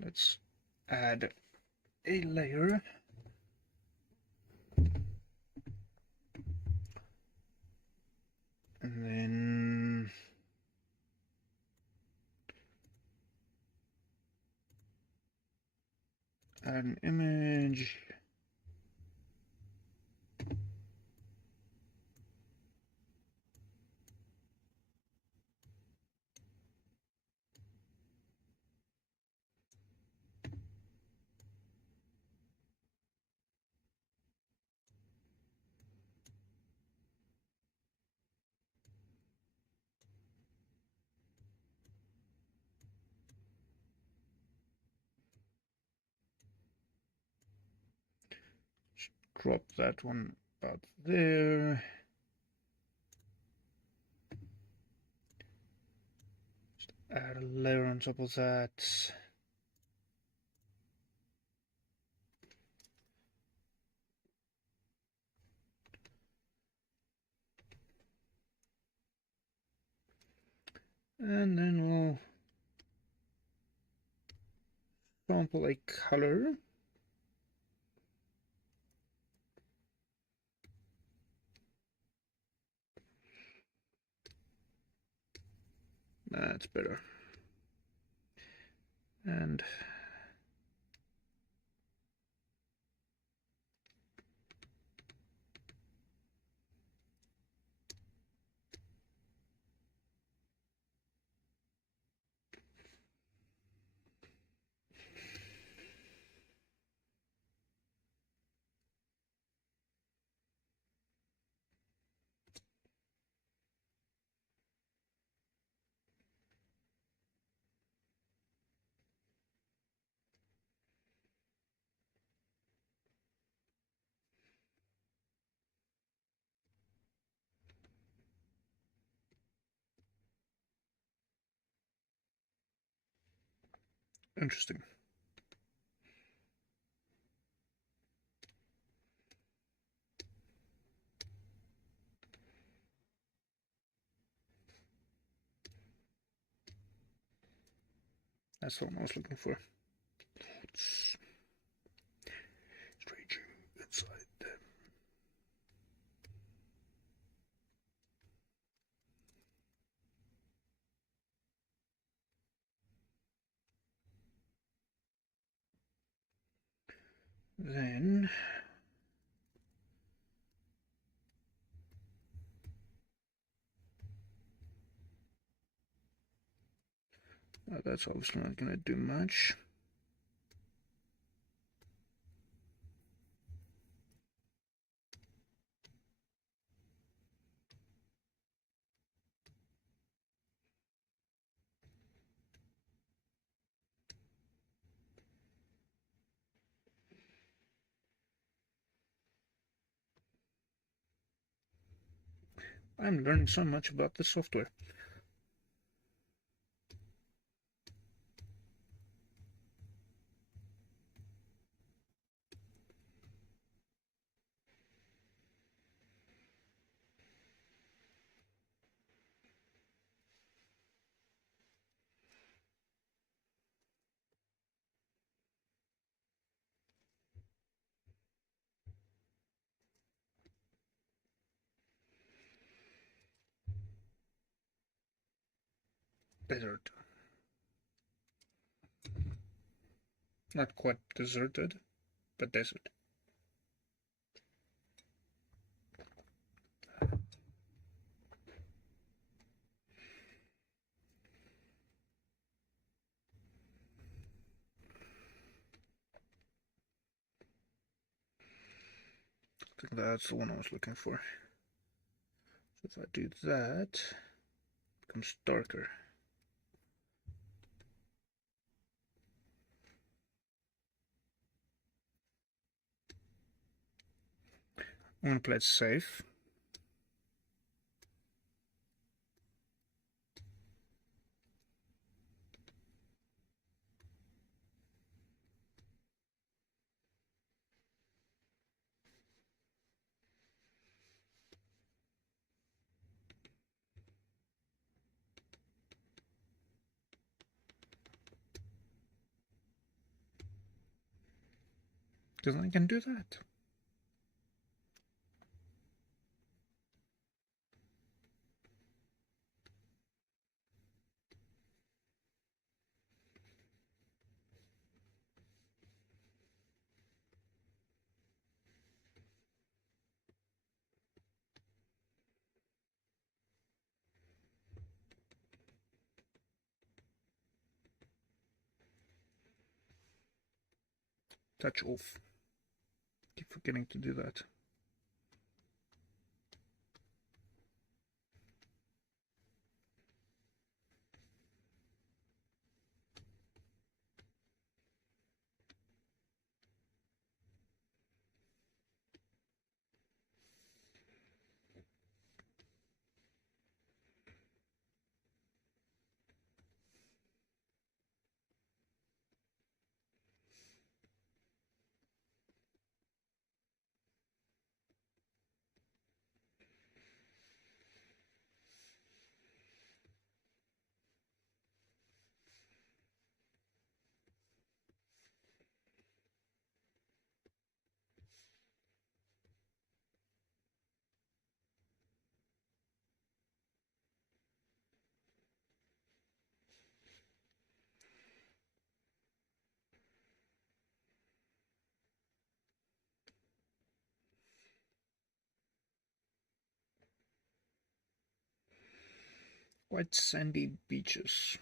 Let's add a layer. And then add an image. Drop that one about there. Just add a layer on top of that. And then we'll sample a color. That's better. And interesting. That's the one I was looking for. It's stranger inside them. Then that's obviously not going to do much. I'm learning so much about the software. Desert. Not quite deserted, but desert. I think that's the one I was looking for. So if I do that, it becomes darker. I'm going to play it safe. Because I can do that. Touch off. Keep forgetting to do that. Quite sandy beaches.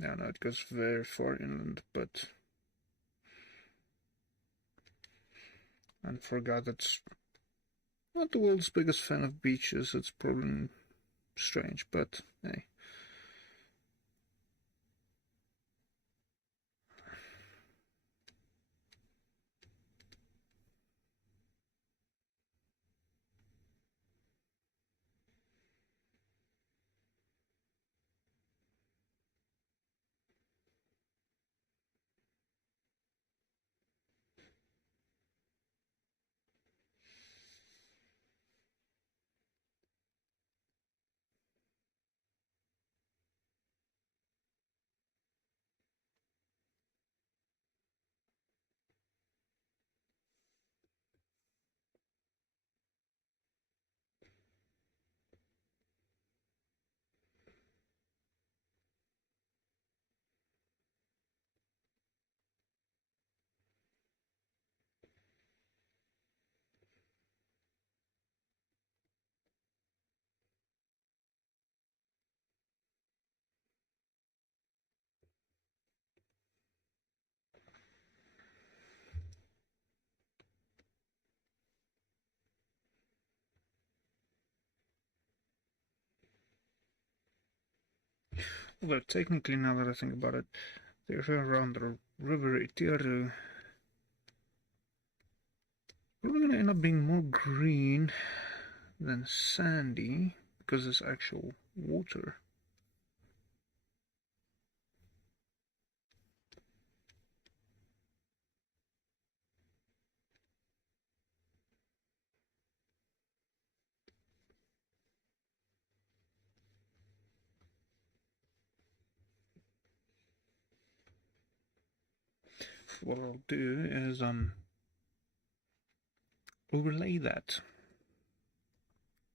Yeah, no, it goes very far inland, but and for a guy that's not the world's biggest fan of beaches, it's probably strange, but hey. Although technically, now that I think about it, the area around the river Itiru probably going to end up being more green than sandy because there's actual water. What I'll do is overlay that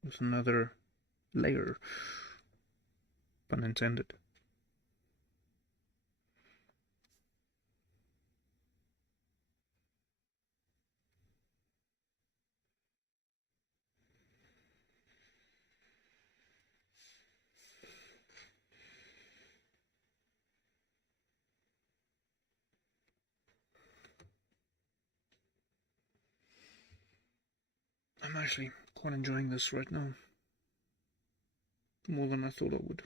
with another layer, pun intended. I'm actually quite enjoying this right now, more than I thought I would.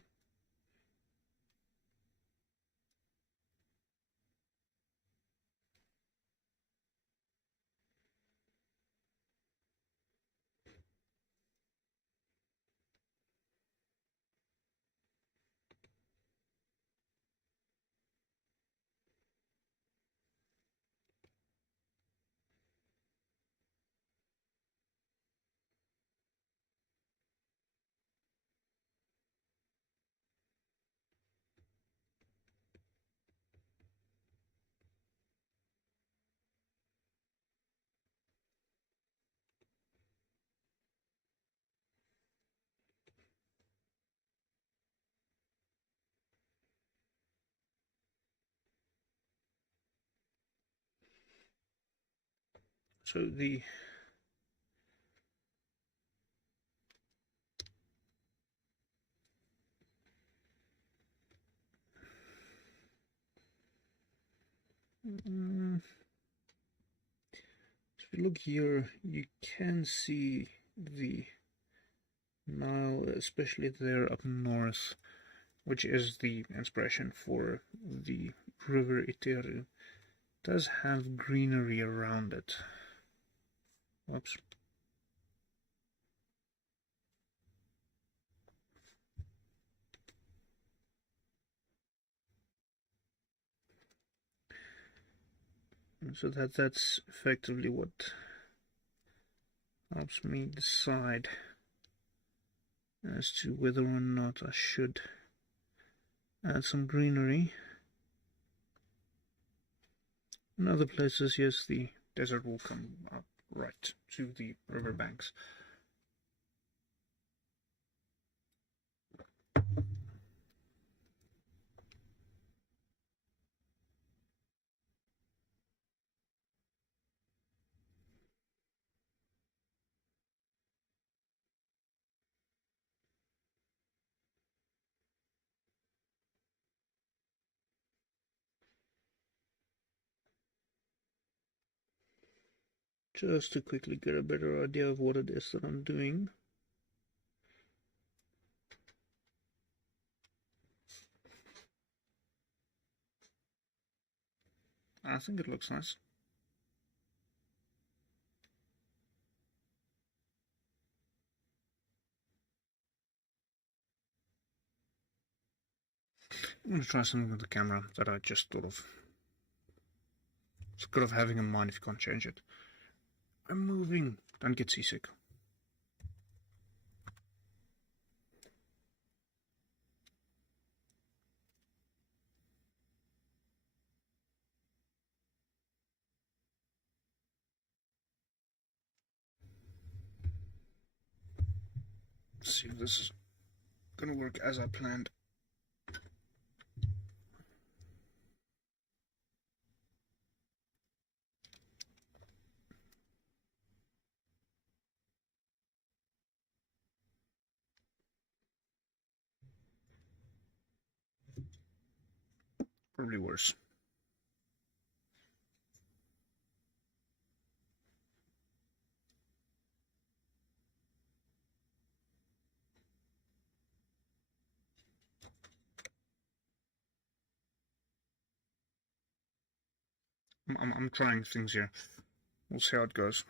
So the if you look here, you can see the Nile, especially there up north, which is the inspiration for the river Iteru, does have greenery around it. Oops. So that's effectively what helps me decide as to whether or not I should add some greenery. In other places, yes, the desert will come up right to the riverbanks. Just to quickly get a better idea of what it is that I'm doing. I think it looks nice. I'm going to try something with the camera that I just thought of. It's good of having in mind if you can't change it. I'm moving. Don't get seasick. Let's see if this is going to work as I planned. Probably worse. I'm trying things here. We'll see how it goes.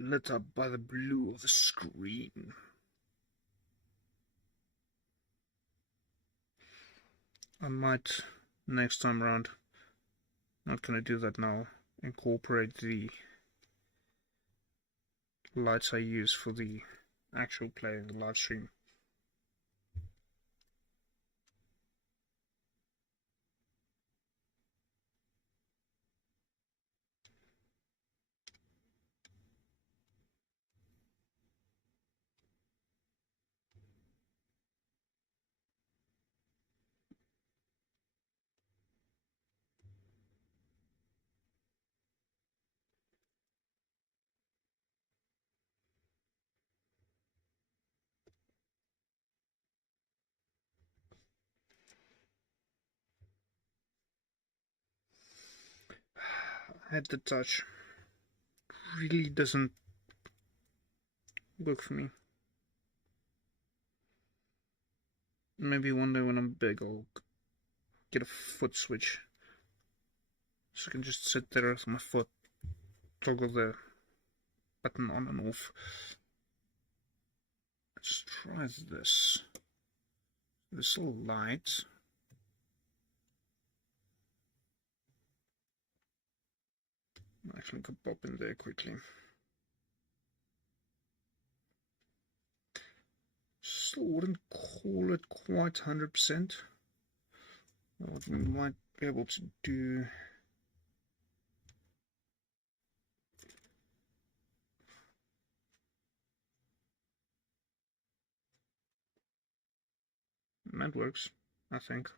Lit up by the blue of the screen. I might, next time around, not gonna do that now, incorporate the lights I use for the actual play in the live stream. Head to touch really doesn't work for me. Maybe one day when I'm big I'll get a foot switch so I can just sit there with my foot, toggle the button on and off. Let's try this. This little light. Actually could pop in there quickly. Still wouldn't call it quite 100%. What we might be able to do that works, I think.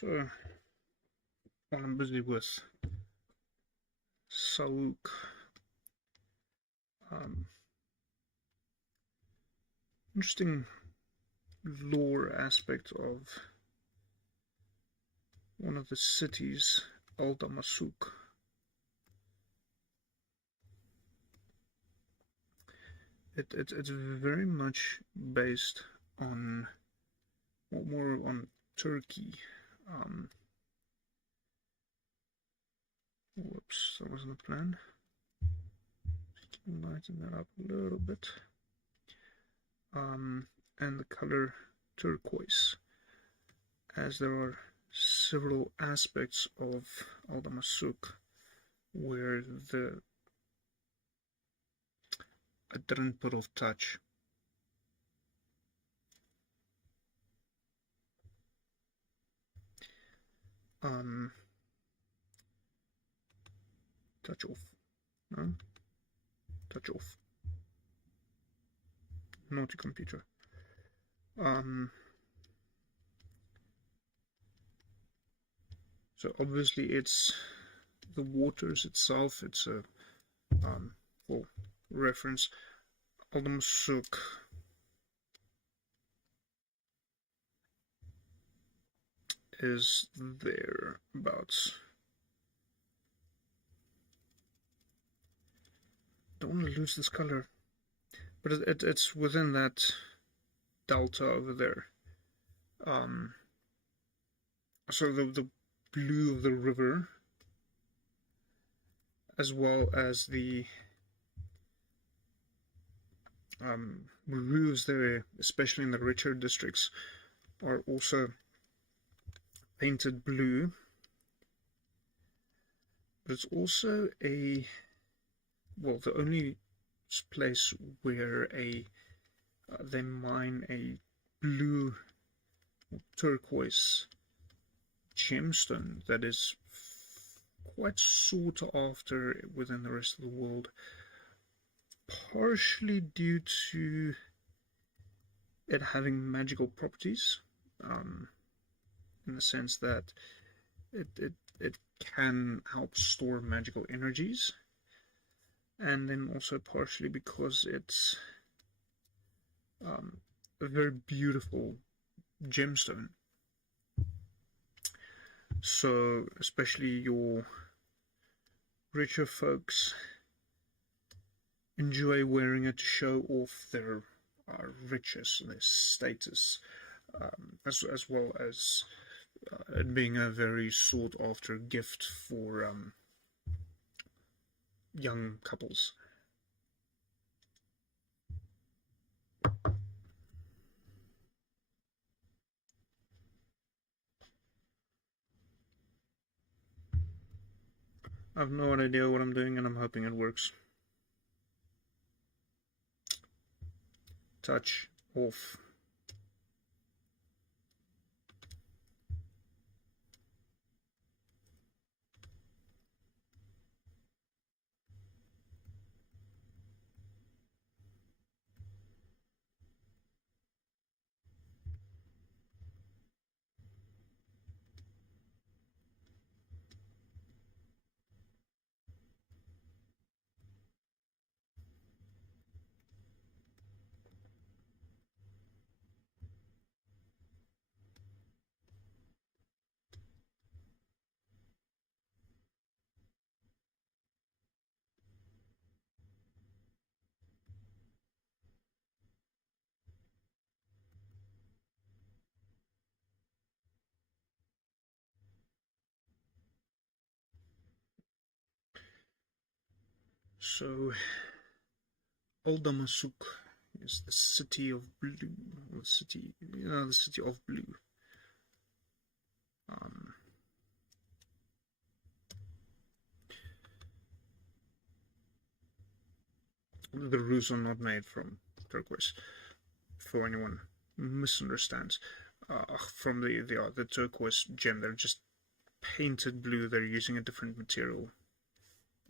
So, while I'm busy with Sauk, interesting lore aspect of one of the cities, Aldamasuk. It's very much based on, more on Turkey. Whoops, that wasn't the plan. Lighten that up a little bit. And the color turquoise, as there are several aspects of Aldamasuk where I didn't put off touch. Touch off. No? Touch off. Naughty computer. So obviously it's the waters itself. It's a for reference, Aldamsuk is thereabouts. Don't want to lose this color, but it's within that delta over there. So the blue of the river, as well as the roofs there, especially in the richer districts, are also painted blue. But it's also the only place where they mine a blue turquoise gemstone that is quite sought after within the rest of the world, partially due to it having magical properties, in the sense that it can help store magical energies, and then also partially because it's a very beautiful gemstone. So especially your richer folks enjoy wearing it to show off their riches, their status, as well as it being a very sought after gift for young couples. I have no idea what I'm doing, and I'm hoping it works. Touch off. So, Aldamasuk is the city of blue. The city of blue. The roofs are not made from turquoise, for anyone misunderstands. From the turquoise gem, they're just painted blue. They're using a different material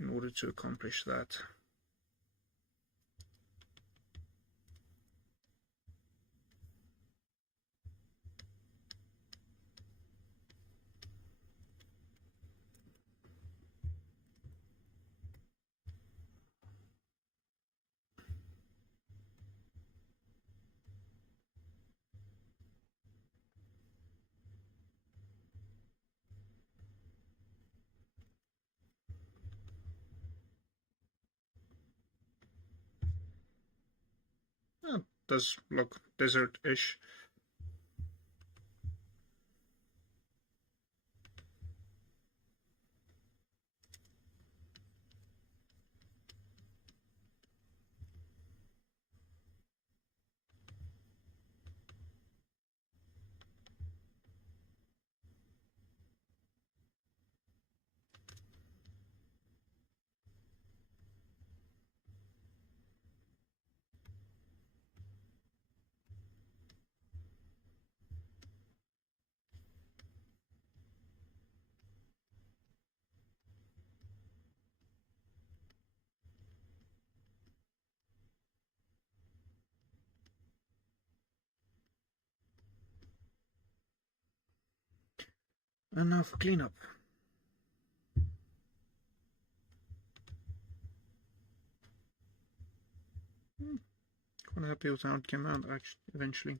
in order to accomplish that. Does look desert-ish. And now for cleanup. quite happy with how it came out, actually, eventually.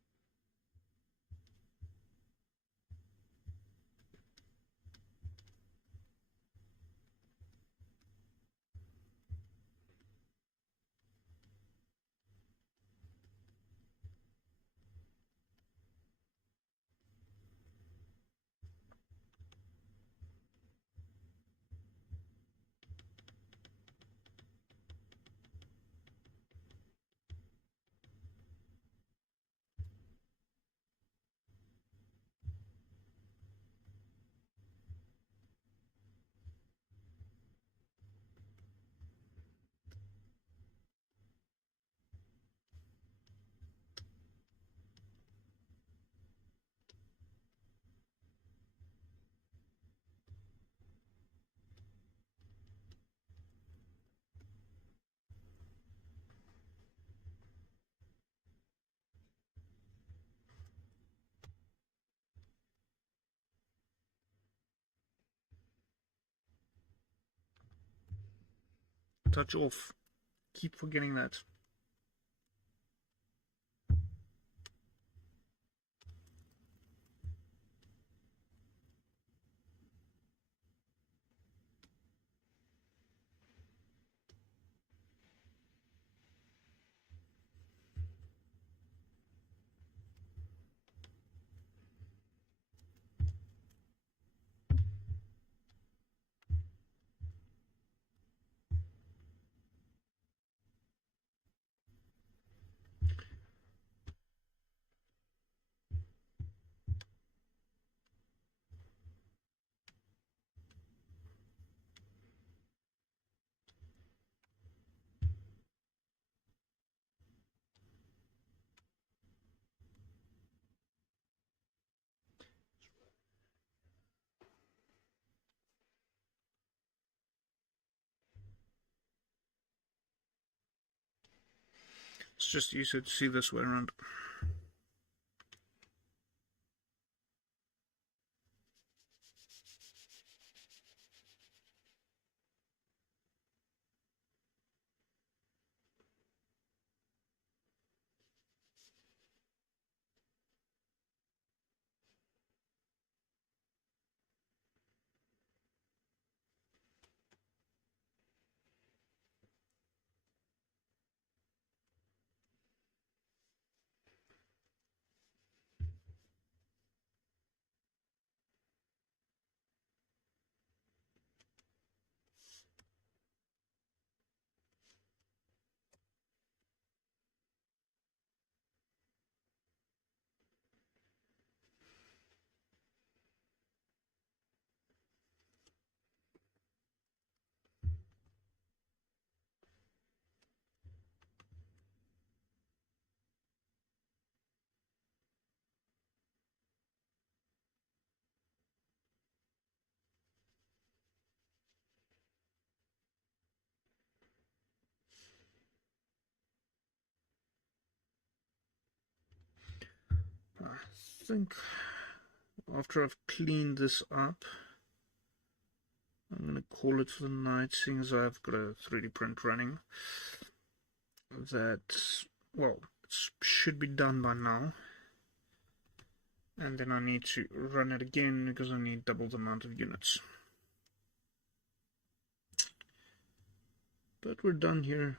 Touch off. Keep forgetting that. It's just easier to see this way around. I think after I've cleaned this up, I'm going to call it for the night, seeing as I've got a 3D print running. That, well, it should be done by now. And then I need to run it again because I need double the amount of units. But we're done here,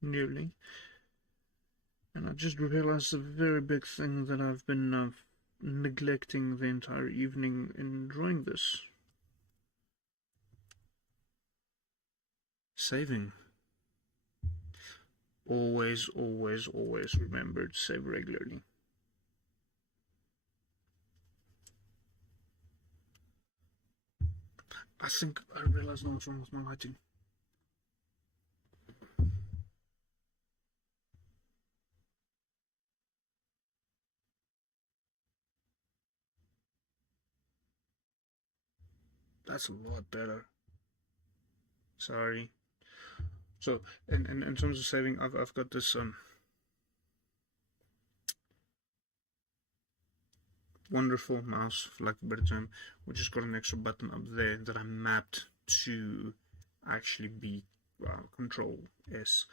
nearly. And I just realized a very big thing that I've been neglecting the entire evening in drawing this. Saving. Always, always, always remember to save regularly. I think I realized now what's wrong with my lighting. That's a lot better. Sorry. So, in terms of saving, I've got this wonderful mouse, for lack of a better term, which has got an extra button up there that I mapped to actually be Control S.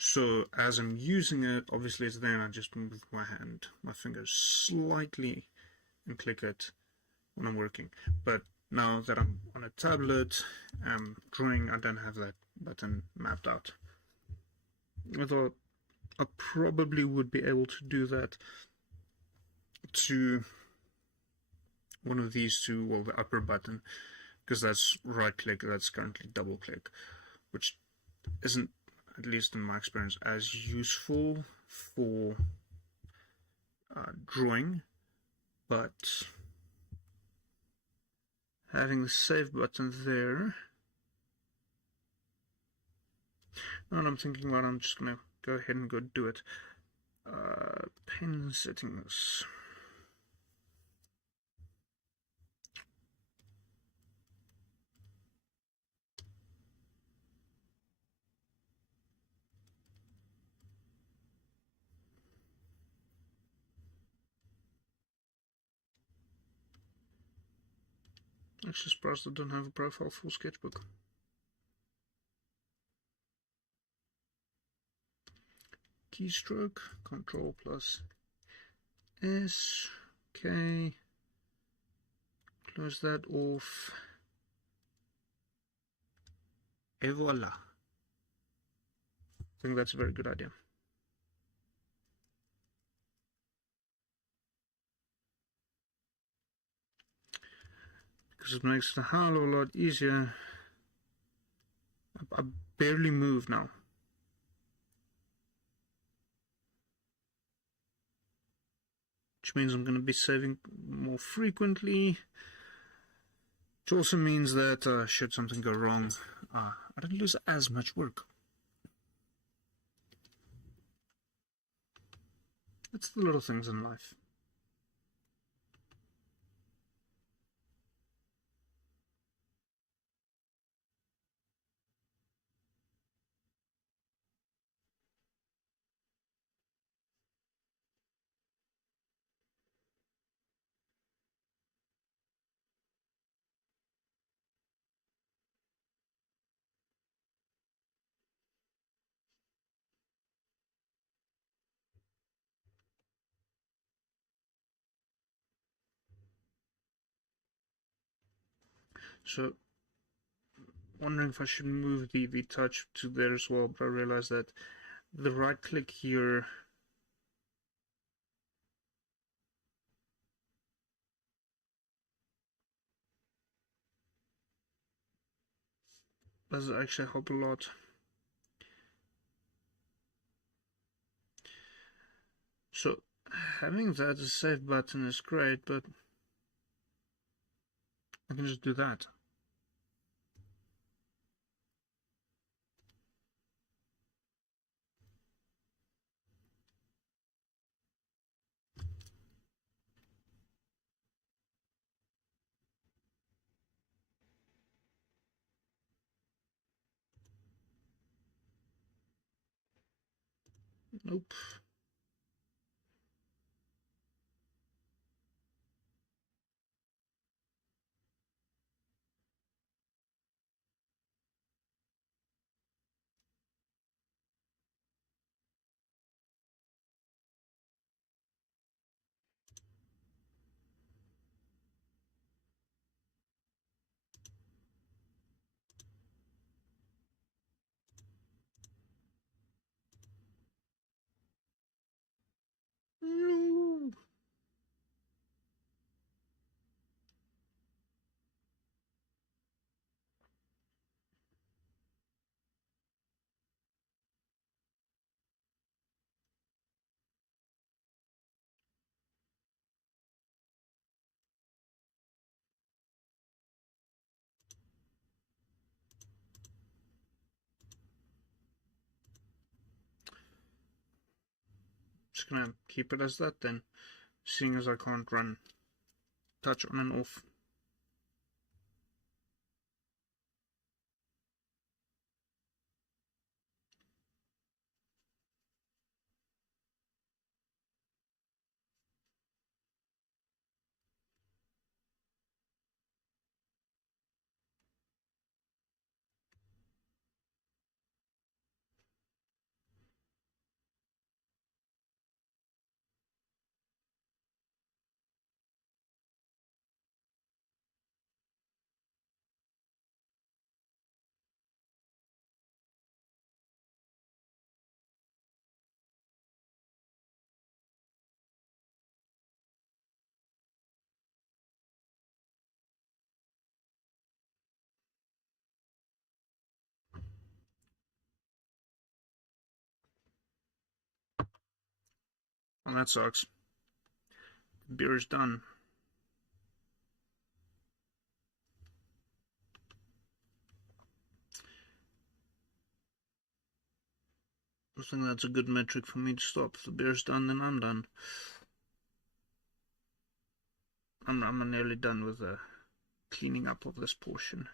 So as I'm using it, obviously it's there, and I just move my fingers slightly and click it when I'm working. But now that I'm on a tablet, I'm drawing, I don't have that button mapped out. I thought I probably would be able to do that to one of these two, well, the upper button, because that's right click, that's currently double click, which isn't, at least in my experience, as useful for drawing, but having the save button there, now I'm thinking about, I'm just gonna go ahead and go do it. Pen settings. Actually surprised I don't have a profile for Sketchbook. Keystroke, Control plus S, okay, close that off, et voila. I think that's a very good idea. Because it makes it a hell of a lot easier. I barely move now. Which means I'm going to be saving more frequently. Which also means that should something go wrong, I don't lose as much work. It's the little things in life. So, wondering if I should move the touch to there as well, but I realized that the right click here does actually help a lot. So, having that as a save button is great, but I can just do that. Nope. No. Just gonna keep it as that then, seeing as I can't run touch on and off. Well, that sucks. The beer is done. I think that's a good metric for me to stop. If the beer's done, then I'm done. I'm nearly done with the cleaning up of this portion.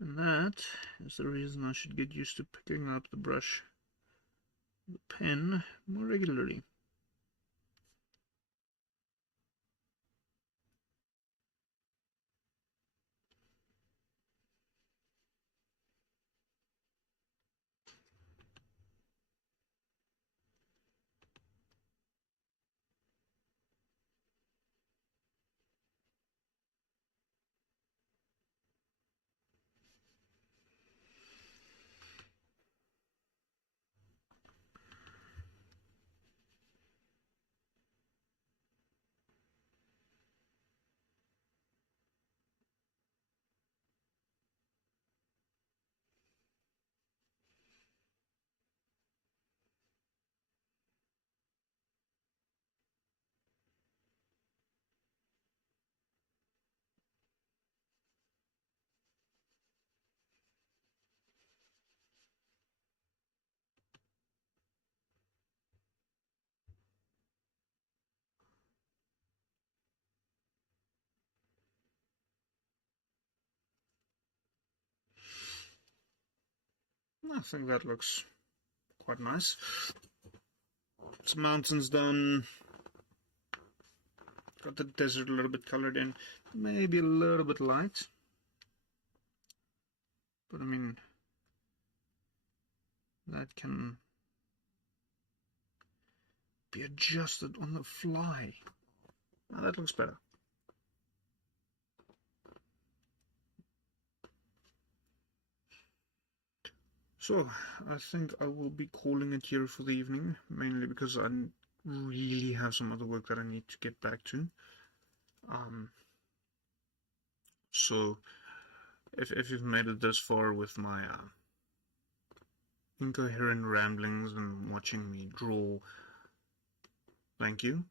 And that is the reason I should get used to picking up the brush, the pen, more regularly. I think that looks quite nice. Some mountains done. Got the desert a little bit colored in. Maybe a little bit light. But I mean, that can be adjusted on the fly. Now that looks better. So, I think I will be calling it here for the evening, mainly because I really have some other work that I need to get back to. So, if you've made it this far with my incoherent ramblings and watching me draw, thank you.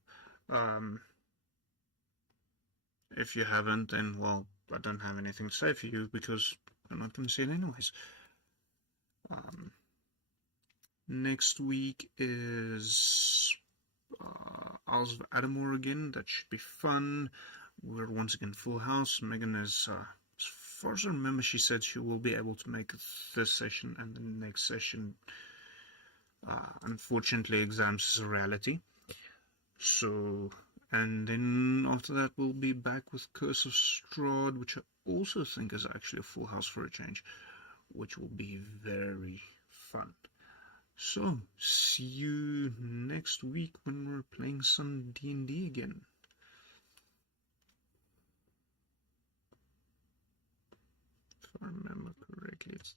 If you haven't, then, well, I don't have anything to say for you because I'm not going to see it anyways. Next week is Isles of Adamore again. That should be fun. We're once again full house. Megan is, as far as I remember, she said she will be able to make this session and the next session. Unfortunately, exams is a reality. So, and then after that we'll be back with Curse of Strahd, which I also think is actually a full house for a change, which will be very fun. So, see you next week when we're playing some D&D again. If I remember correctly, it's